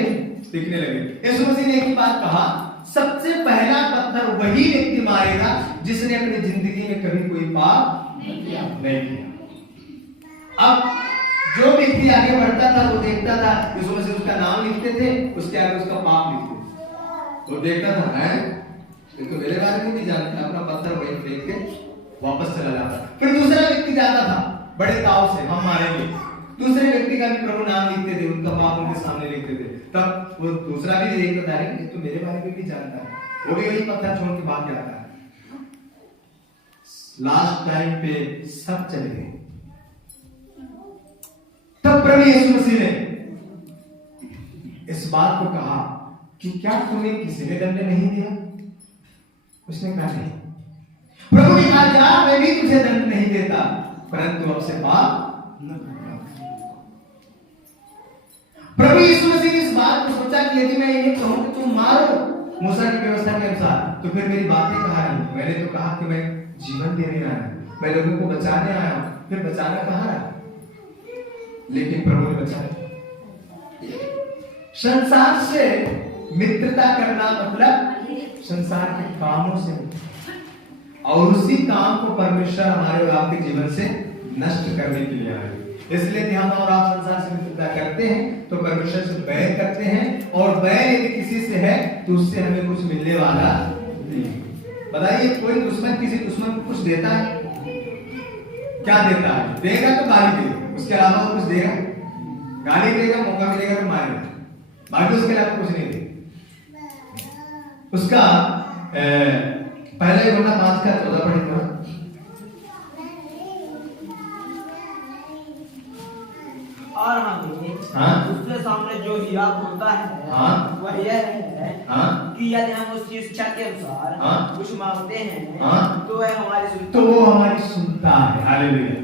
दिखने लगे। यीशु मसीह ने एक ही बात कहा, सबसे पहला पत्थर वही व्यक्ति मारेगा जिसने अपनी जिंदगी में कभी कोई पाप नहीं किया। अब जो व्यक्ति आगे बढ़ता था वो देखता था, यीशु मसीह उसका नाम लिखते थे, उसके आगे उसका पाप लिखते थे। वो देखता था, है ये तो मेरे बारे में भी जानता, अपना पत्थर वहीं फेंक के वापस चला जाता। फिर दूसरा व्यक्ति जाता था बड़े ताव से, हम मारेंगे। दूसरे व्यक्ति का भी प्रभु नाम लिखते थे, उनका पाप उनके सामने लिखते थे। तब वो दूसरा भी देखता था कि तो मेरे बारे में भी जानता है, वो भी वही पत्थर छोड़ के भाग जाता है। लास्ट टाइम पे सब चले गए। तब प्रभु यीशु मसीह ने इस बात को कहा कि क्या तुम्हें किसी ने दंड नहीं दिया? उसने कहा नहीं। प्रभु ने कहा जा, मैं भी तुझे दंड नहीं देता, परंतु अब से पाप न करना। प्रभु यीशु मसीह ने इस बात को सोचा कि यदि मैं इन्हें कहूं कि तुम मारो मूसा की व्यवस्था के अनुसार, तो फिर मेरी बातें कहाँ रही? मैंने तो कहा कि मैं जीवन देने आया हूं, मैं लोगों को बचाने आया हूं, फिर बचाना कहाँ रहा? लेकिन प्रभु ने बचाया। संसार से मित्रता करना मतलब संसार के कामों से, और उसी काम को परमेश्वर हमारे और आपके जीवन से नष्ट करने के लिए आए। इसलिए यदि हम और आप संसार से मित्रता करते हैं तो परमेश्वर से बैर करते हैं, और बैर यदि किसी से है तो उससे हमें कुछ मिलने वाला नहीं। बताइए, कोई दुश्मन किसी दुश्मन को कुछ देता है? क्या देता है? देगा तो गाली देगा, उसके अलावा कुछ देगा? गाली देगा, मौका मिलेगा तो मारेगा, बाकी उसके अलावा कुछ नहीं देगा। उसका पहले यूहन्ना 5:14 पढ़ेंगे। और उसके सामने जो हीरा होता है वह यह है कि यदि हम उसकी इच्छा के अनुसार कुछ मांगते हैं तो वह हमारी सुनता, तो वो हमारी सुनता है। हालेलुया।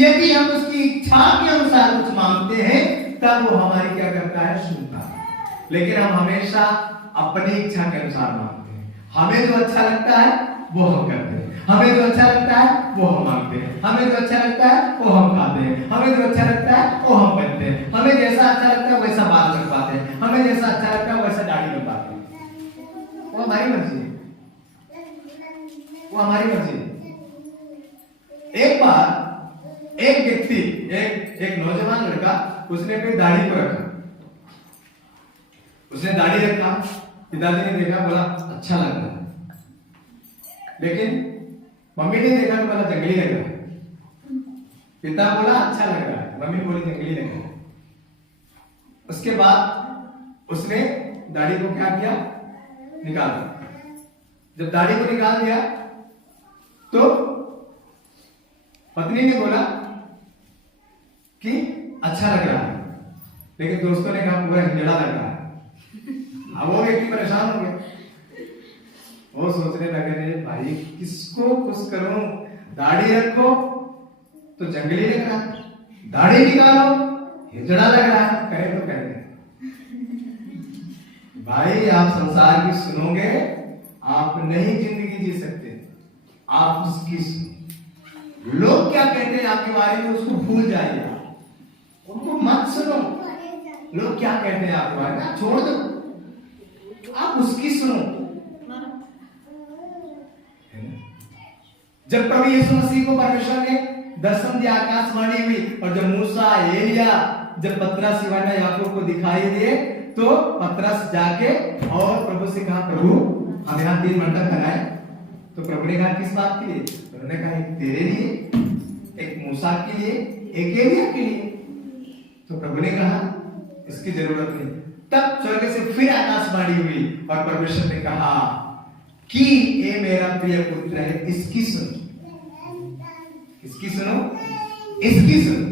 यदि हम उसकी इच्छा के अनुसार कुछ मांगते हैं तब वो हमारी क्या करता है? सुनता है। लेकिन हम हमेशा अपनी इच्छा के अनुसार मांगते हैं। हमें जो अच्छा लगता है वो हम करते हैं, हमें जो अच्छा लगता है वो हम मांगते हैं, हमें जो अच्छा लगता है वो हम खाते हैं, हमें जो अच्छा लगता है वो हम पहनते हैं, हमें जैसा अच्छा लगता है वैसा बाल कटवाते हैं, हमें जैसा अच्छा लगता है वैसा दाढ़ी कटवाते हैं। वो हमारी मर्जी है, वो हमारी मर्जी है। एक बार एक व्यक्ति, एक नौजवान लड़का, उसने अपनी दाढ़ी को रखा, उसने दाढ़ी रखा, पिताजी ने देखा, बोला अच्छा लग रहा है, लेकिन मम्मी ने देखा तो बोला जंगली लग रहा है। पिता बोला अच्छा लग रहा है, मम्मी बोली जंगली लग रहा है। उसके बाद उसने दाढ़ी को क्या किया? निकाल दिया। जब दाढ़ी को निकाल दिया तो पत्नी ने बोला कि अच्छा लग रहा है, लेकिन दोस्तों ने कहा पूरा हिंजड़ा लग रहा है। अब वो व्यक्ति परेशान हो गया, वो सोचने लगे भाई किसको खुश करूं, दाढ़ी रखो तो जंगली लग रहा है, दाढ़ी निकालो हिजड़ा लग रहा है, कहे तो कहे। भाई आप संसार की सुनोगे, आप नहीं जिंदगी जी सकते, आप उसकी सुनो। लोग क्या कहते हैं आपके बारे में उसको भूल जाइए, उनको मत सुनो। लोग क्या कहते हैं आपके बारे में छोड़ दो, आप उसकी सुनो। जब प्रभु यीशु मसीह को परमेश्वर ने दर्शन दिया, आकाशवाणी हुई, और जब मूसा, एलिया, जब पतरस, यूहन्ना, याकूब को दिखाई दिए तो पतरस जाके और प्रभु से कहा प्रभु हम यहाँ 3 मंडप बनाए। तो प्रभु ने कहा किस बात के लिए? उन्होंने कहा एक तेरे लिए, एक मूसा के लिए, एक एलिया के लिए। तो प्रभु ने कहा इसकी जरूरत नहीं। तब स्वर्ग से फिर आकाशवाणी हुई और परमेश्वर ने कहा कि ये मेरा प्रिय पुत्र है, इसकी सुनो। इसकी सुनो, इसकी सुनो।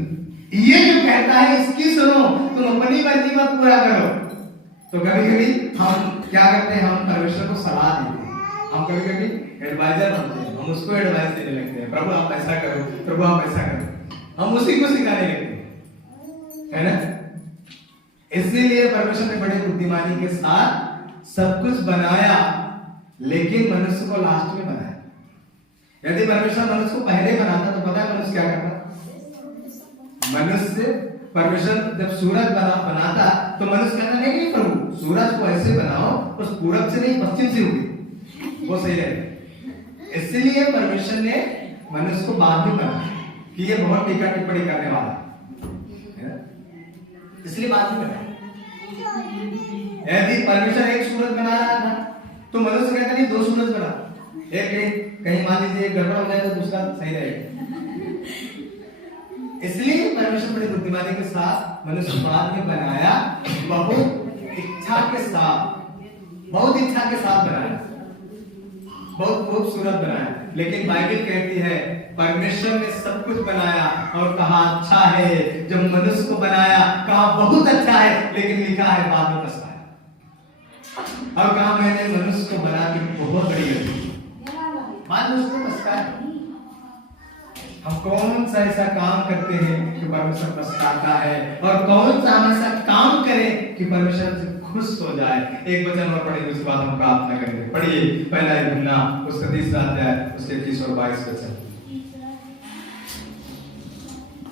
ये जो कहता है इसकी सुनो, तुम अपनी मर्जी मत पूरा करो। तो कभी कभी हम क्या करते हैं? हम परमेश्वर को सलाह देते हैं, हम कभी कभी एडवाइजर बनते हैं, हम उसको एडवाइस देने लगते हैं, प्रभु आप ऐसा करो, प्रभु आप ऐसा करो, हम उसी को सिखाने लगते हैं, है ना? इसीलिए परमेश्वर ने बड़े बुद्धिमानी के साथ सब कुछ बनाया, लेकिन मनुष्य को लास्ट में बनाया। यदि परमेश्वर मनुष्य को पहले बनाता तो पता है मनुष्य क्या करता? मनुष्य, परमेश्वर जब सूरज बनाता तो मनुष्य कहता नहीं प्रभु सूरज को ऐसे बनाओ, उस पूरब से नहीं पश्चिम से उगे, वो सही रहेगा। इसलिए परमेश्वर ने मनुष्य को बाद में बनाया कि ये बहुत टीका टिप्पणी करने वाला है, इसलिए बाद में बनाया। यदि परमेश्वर एक सूरज बना रहा था तो मनुष्य कहता नहीं 2 सूरज बना, एक कहीं मान लीजिए गड़बड़ हो जाए तो दूसरा सही रहेगा। इसलिए परमेश्वर बड़ी बुद्धिमानी के साथ मनुष्य बाद में बनाया, बहुत इच्छा के साथ, बहुत इच्छा के साथ बनाया, बहुत खूबसूरत बनाया। लेकिन बाइबल कहती है परमेश्वर ने सब कुछ बनाया और कहा अच्छा है। जब मनुष्य को बनाया कहा बहुत अच्छा है, लेकिन लिखा है बाद में पछताया, और कहा मैंने मनुष्य को बना के बहुत बड़ी गलती। कौन सा ऐसा काम करते हैं कि परमेश्वर पछताता है, और कौन सा हम ऐसा काम करें कि परमेश्वर से खुश हो जाए। एक वचन और पढ़ेंगे, उसके बाद हम प्रार्थना करेंगे। पढ़िए पहला यूहन्ना उसका 3रा अध्याय उसके 21 और 22 वचन।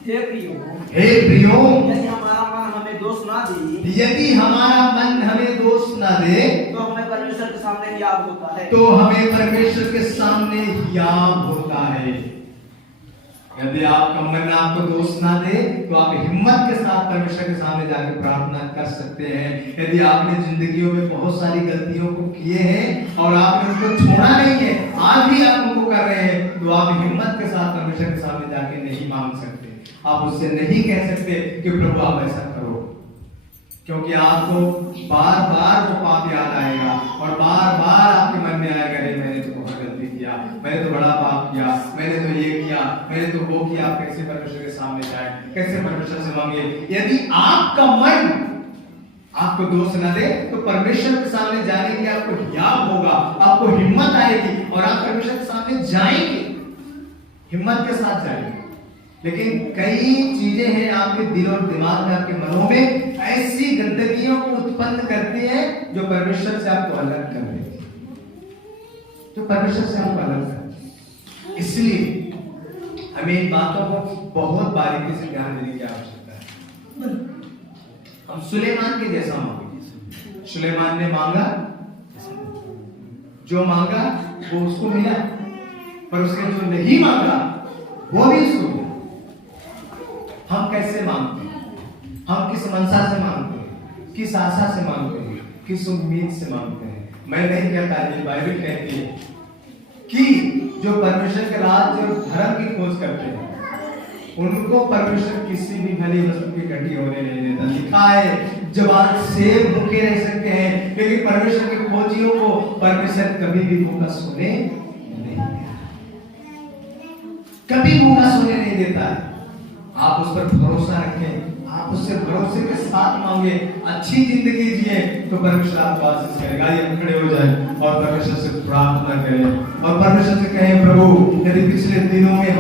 हे प्रियो, यदि हमारा मन हमें दोष ना दे, यदि हमारा मन हमें दोष ना दे, तो हमें परमेश्वर के सामने हियाव होता है। तो हमें परमेश्वर के सामने हियाव होता है। यदि आपका मन आपको दोष ना दे, तो आप हिम्मत के साथ परमेश्वर के सामने जाकर प्रार्थना कर सकते हैं। यदि आपने जिंदगियों में बहुत सारी गलतियों को किए हैं और आपने उनको छोड़ा नहीं है, आज भी आप उनको कर रहे हैं, तो आप हिम्मत के साथ परमेश्वर के सामने जाके नहीं मांग सकते। आप उससे नहीं कह सकते कि प्रभु आप ऐसा करो, क्योंकि आपको बार बार वो पाप याद आएगा और बार बार आपके मन में आएगा, अरे मैंने तो बहुत गलती किया, मैंने तो बड़ा पाप किया, मैंने तो ये किया, मैंने तो वो किया। आप कैसे परमेश्वर के सामने जाए, कैसे परमेश्वर से मांगे? यदि आपका मन आपको दोष न दे, तो परमेश्वर के सामने जाने की आपको हियाव होगा, आपको हिम्मत आएगी और आप परमेश्वर के सामने जाएंगे, हिम्मत के साथ जाएंगे। लेकिन कई चीजें हैं आपके दिल और दिमाग में, आपके मनों में ऐसी गंदगियों को उत्पन्न करती हैं जो परमेश्वर से आपको अलग कर देती है, जो परमेश्वर से आपको अलग करती है। इसलिए हमें इन बातों को बहुत बारीकी से ध्यान देने की आवश्यकता है। हम सुलेमान के जैसा मांगे। सुलेमान ने मांगा, जो मांगा वो उसको मिला, पर उसने जो नहीं मांगा वो भी उसको मिला। हम कैसे मांगते हैं? हम किस मंशा से मांगते हैं, किस आशा से मांगते हैं, किस उम्मीद से मांगते हैं? मैं नहीं कहता, ये बाइबल कहती है कि जो परमेश्वर के राज्य और धर्म की खोज करते हैं उनको परमेश्वर किसी भी भली वस्तु की घटी होने नहीं देता। लिखा है जवान सेब भूखे रह सकते हैं, लेकिन परमेश्वर के खोजियों को परमेश्वर कभी भी भूखा सोने नहीं देता, कभी भूखा सोने नहीं देता है। आप उस पर भरोसा रखें, आप उससे भरोसे के साथ मांगे, अच्छी जिंदगी जिए, तो परमेश्वर आपको आशीष करेगा। आइए हम खड़े हो जाएं और परमेश्वर से प्रार्थना करें और परमेश्वर से कहें, प्रभु यदि पिछले दिनों में